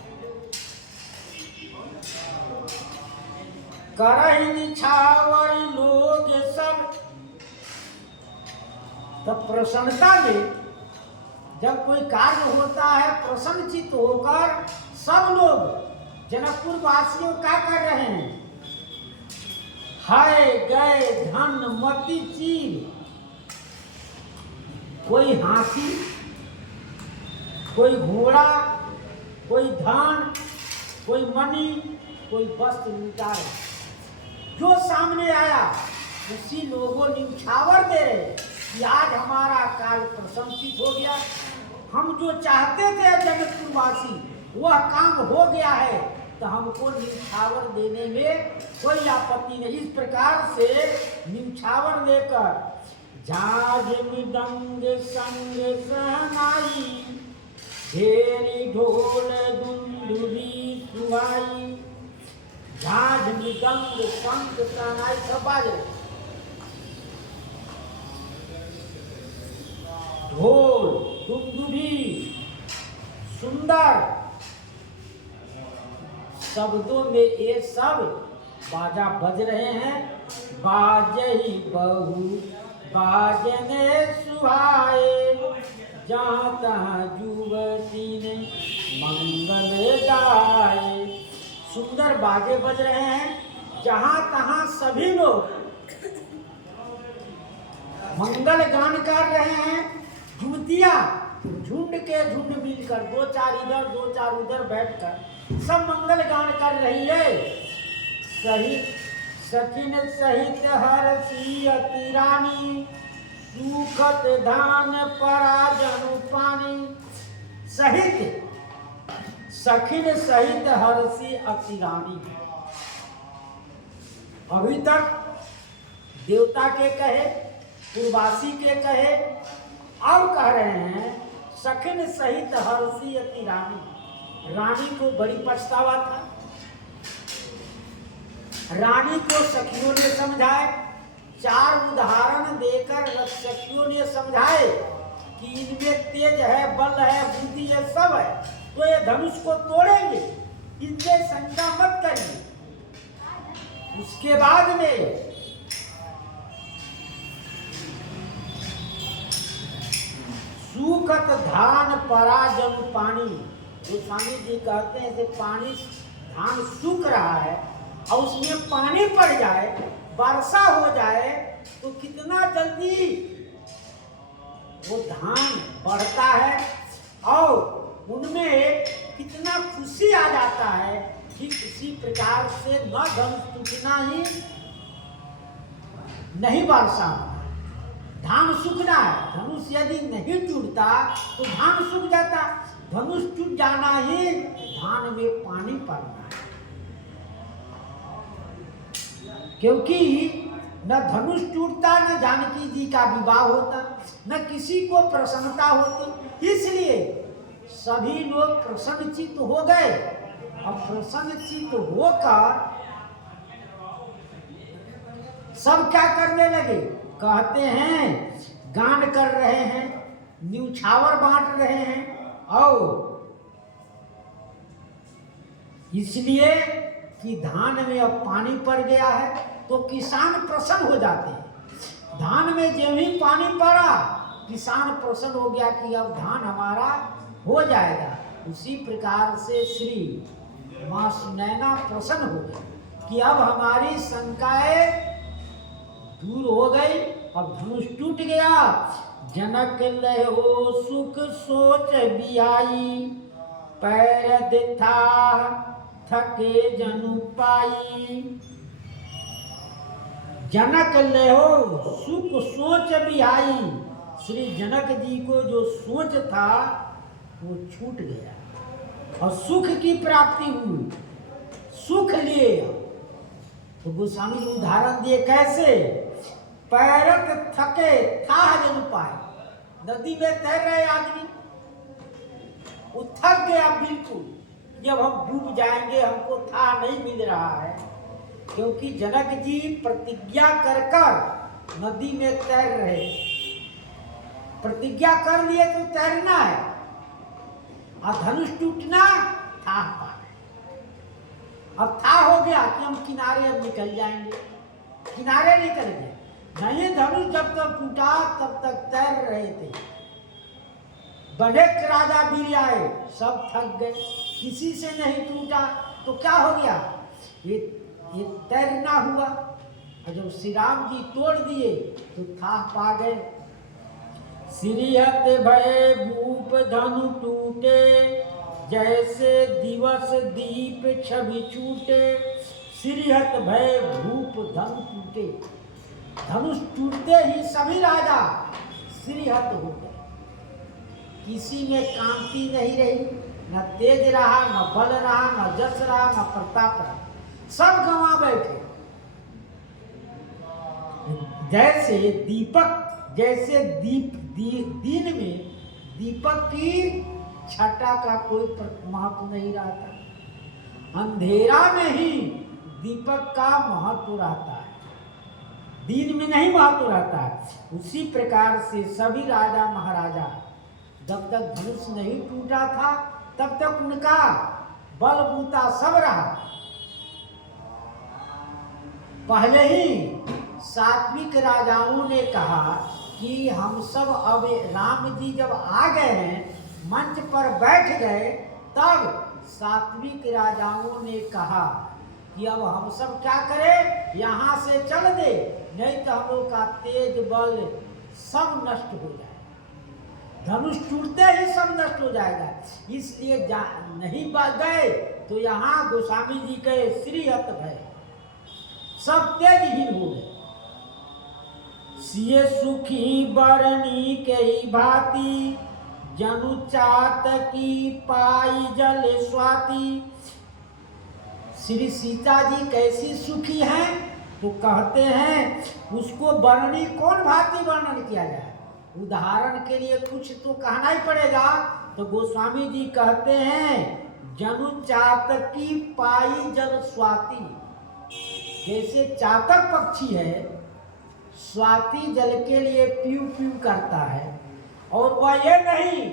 करहि निछावर लोग सब, तो प्रसन्नता में जब कोई कार्य होता है, प्रसन्नचित होकर सब लोग जनकपुर वासियों क्या कर रहे हैं? हाय गए धन मति चीर। कोई हाथी, कोई घोड़ा, कोई धन, कोई मणि, कोई वस्त्र लूटा रहे। जो सामने आया उसी लोगों न्यौछावर दे रहे कि आज हमारा कार्य प्रशंसित हो गया, हम जो चाहते थे जनकपुरवासी वह काम हो गया है, तो हमको न्यौछावर देने में कोई आपत्ति नहीं। इस प्रकार से न्यौछावर देकर झाज मृदंग संग सहनाई, ढेरी ढोल दुंदुभी सुहाई। झाज मृदंग संग सहनाई सब बाजे, ढोल दुंदुभी सुंदर शब्दों में ये सब बाजा बज रहे हैं। बाजही बहु बाजने सुहाए, जहाँ तहाँ युवती ने मंगल गाए। सुंदर बाजे बज रहे हैं, जहाँ तहाँ सभी लोग मंगल गान कर रहे हैं। युवतियाँ झुंड के झुंड मिलकर, दो चार इधर दो चार उधर बैठकर सब मंगल गान कर रही है। सहित सखिन सहित हरसी अति रानी, सूखत धान पराजनु पानी। सहित सखिन सहित हरसी अति रानी। अभी तक देवता के कहे, पूर्वासी के कहे, अब कह रहे हैं सखिन सहित हरसी अति रानी। रानी को बड़ी पछतावा था। रानी को सखियों ने समझाए, चार उदाहरण देकर सखियों ने समझाए कि कि इनमें तेज है, बल है, बुद्धि है, सब है, तो ये धनुष को तोड़ेंगे, इनसे शंका मत करिए। उसके बाद में सूखत धान परा जल पानी, तो स्वामी जी कहते हैं जैसे पानी, धान सूख रहा है और उसमें पानी पड़ जाए, वर्षा हो जाए, तो कितना जल्दी वो धान बढ़ता है और उनमें कितना खुशी आ जाता है। ठीक इसी प्रकार से न धनुष टूटना ही नहीं वर्षा, धान सूखना है। धनुष यदि नहीं टूटता तो धान सूख जाता, धनुष टूट जाना ही धान में पानी पड़ना है। क्योंकि न धनुष टूटता, न जानकी जी का विवाह होता, न किसी को प्रसन्नता होती, इसलिए सभी लोग प्रसन्नचित्त हो गए। अब प्रसन्नचित्त होकर सब क्या करने लगे, कहते हैं गान कर रहे हैं, न्यूछावर बांट रहे हैं, और इसलिए कि धान में अब पानी पड़ गया है तो किसान प्रसन्न हो जाते हैं। धान में जो ही पानी पड़ा, किसान प्रसन्न हो गया कि अब धान हमारा हो जाएगा। उसी प्रकार से श्री माँ सुनैना प्रसन्न हो गई कि अब हमारी शंकाएं दूर हो गई, अब धनुष टूट गया। जनक लहो सुख सोच बिहाई, पैर दिथा थके जनु पाई। जनक लहो सुख सोच बिहाई, श्री जनक जी को जो सोच था वो छूट गया और सुख की प्राप्ति हुई, सुख लिए। तो गोस्वामी जी उदाहरण दिए कैसे, पैरक थके था जन पाए, नदी में तैर रहे आदमी, वो थक गया बिल्कुल, जब हम डूब जाएंगे हमको था नहीं मिल रहा है, क्योंकि जनक जी प्रतिज्ञा कर कर नदी में तैर रहे, प्रतिज्ञा कर लिए तो तैरना है, और धनुष टूटना था पा गए। अब था हो गया कि हम किनारे अब निकल जाएंगे, किनारे निकल गए। नहीं, धनुष जब तक टूटा तब तक तैर रहे थे। बड़े राजा वीर आए, सब थक गए, किसी से नहीं टूटा, तो क्या हो गया, ये तैरना हुआ। और जब श्री राम जी तोड़ दिए तो था पा गए। श्रीहत भय भूप धनु टूटे, जैसे दिवस दीप छवि छूटे। श्रीहत भय भूप धनु टूटे, धनुष टूटते ही सभी राजा श्रीहत हो गए, किसी में कांति नहीं रही, न तेज रहा, न बल रहा, न जस रहा, न प्रताप रहा, सब गंवा बैठे। जैसे दीपक, जैसे दिन में दीपक की छटा का कोई महत्व नहीं रहता, अंधेरा में ही दीपक का महत्व रहता है, दिन में नहीं महत्व रहता है। उसी प्रकार से सभी राजा महाराजा जब तक धनुष नहीं टूटा था तब तक उनका बलबूता सब रहा। पहले ही सात्विक राजाओं ने कहा कि हम सब अब राम जी जब आ गए हैं, मंच पर बैठ गए, तब सात्विक राजाओं ने कहा कि अब हम सब क्या करें, यहाँ से चल दे, नहीं तो हम लोग का तेज बल सब नष्ट हो जाए, धनुष टूटते ही सब नष्ट हो जाएगा। इसलिए नहीं गए तो यहाँ गोस्वामी जी के श्रीहत भय सब तेजहीन हो गए। सिए सुखी बरनी के भांति, जनु चातकी पाई जल स्वाति। श्री सीता जी कैसी सुखी हैं, तो कहते हैं उसको वर्णी कौन भांति वर्णन किया जाए, उदाहरण के लिए कुछ तो कहना ही पड़ेगा। तो गोस्वामी जी कहते हैं जनु चातकी पाई जल स्वाति, जैसे चातक पक्षी है स्वाति जल के लिए प्यू प्यू करता है, और वह ये नहीं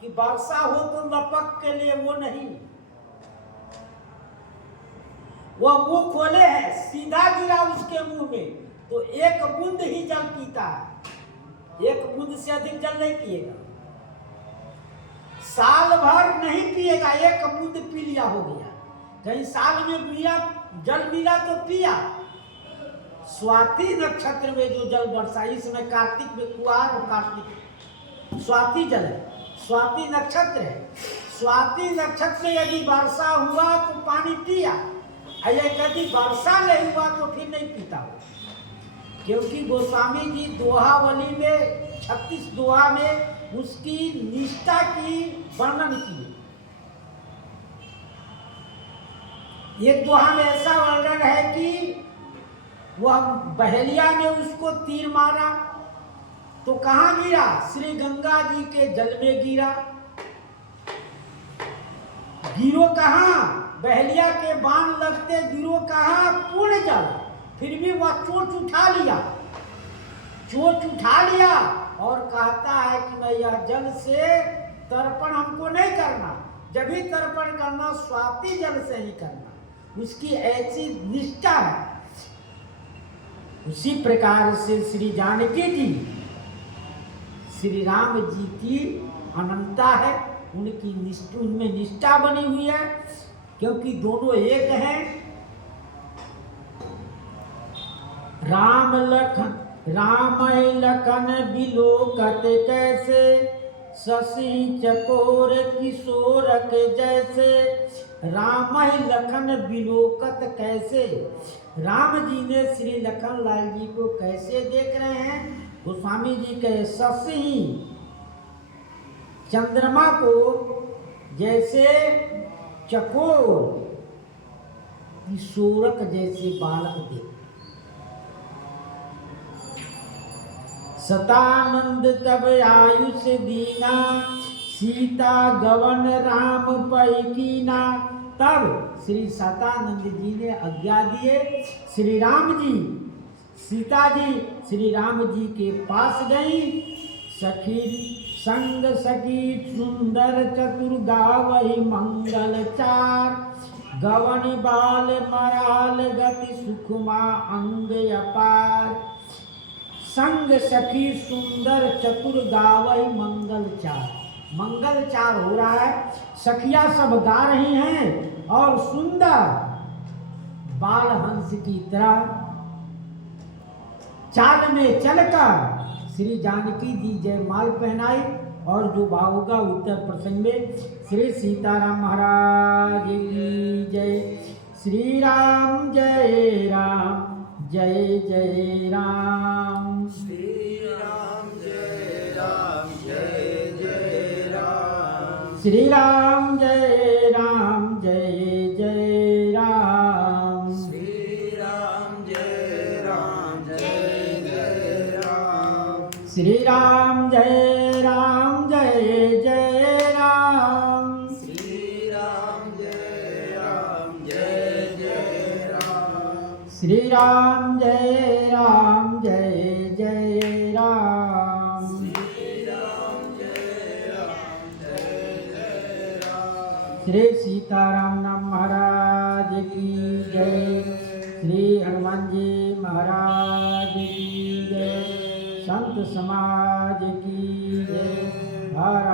कि वर्षा हो तो लपक के लिए, वो नहीं, वह मुंह खोले है, सीधा गिरा उसके मुंह में तो एक बूंद ही जल पीता है, एक बूंद से अधिक जल नहीं पिएगा, साल भर नहीं पिएगा, एक बूंद पी लिया हो गया। कहीं साल में पिया जल मिला तो पिया। स्वाति नक्षत्र में जो जल बरसा, इसमें कार्तिक में कुआर और कार्तिक स्वाति जल है, स्वाति नक्षत्र है। स्वाति नक्षत्र में यदि वर्षा हुआ तो पानी पिया, यदि वर्षा नहीं हुआ तो फिर नहीं पीता हो। क्योंकि गोस्वामी जी दोहावली में 36 दोहा में उसकी निष्ठा की वर्णन किए। एक दोहा में ऐसा वर्णन है कि वह बहेलिया ने उसको तीर मारा तो कहाँ गिरा? श्री गंगा जी के जल में गिरा। गिरो कहाँ? बहेलिया के बाण लगते गिरो कहाँ? पूर्ण जल। फिर भी वह चोट उठा लिया, चोट उठा लिया और कहता है कि मैं यह जल से तर्पण हमको नहीं करना, जब भी तर्पण करना स्वाति जल से ही करना। उसकी ऐसी निष्ठा है। उसी प्रकार से श्री जानकी जी, श्री राम जी की अनंता है, उनकी निष्ठा, उनमें निष्ठा बनी हुई है, क्योंकि दोनों एक हैं। राम लखन बिलोकत कैसे, शशि चकोर किशोर के जैसे। राम लखन बिलोकत कैसे, राम जी ने श्री लखन लाल जी को कैसे देख रहे हैं? गोस्वामी जी के शशि चंद्रमा को जैसे, चकोर किशोरक जैसे बालक देख। सतानंद तब आयुष दीना, सीता गवन राम पैकीना। तब श्री सतानंद जी ने आज्ञा दिए, श्री राम जी, सीता जी श्री राम जी के पास गई। सखी संग सखी सुंदर चतुर गावहि मंगल चार, गवन बाल मराल गति सुखमा अंग अपार। संग सखी सुंदर चतुर गावहि मंगल चार, मंगल चार हो रहा है, सखियां सब गा रही हैं और सुंदर बाल हंस की तरह चाल में चलकर श्री जानकी जी जयमाल पहनाई। और जो भाव होगा उत्तर प्रसंग में, श्री सीताराम महाराज की जय। श्री राम जय राम जय जय राम। श्री राम जय राम जय जय राम। श्री राम जय राम जय जय राम। श्री राम जय राम जय जय राम। श्री राम जय राम जय जय राम। श्री राम जय राम जय जय राम। श्री राम जय राम जय जय राम। श्री राम जय राम जय जय राम। श्री सीताराम नाम महाराज की जय। श्री हनुमान जी महाराज की जय। संत समाज की जय। हर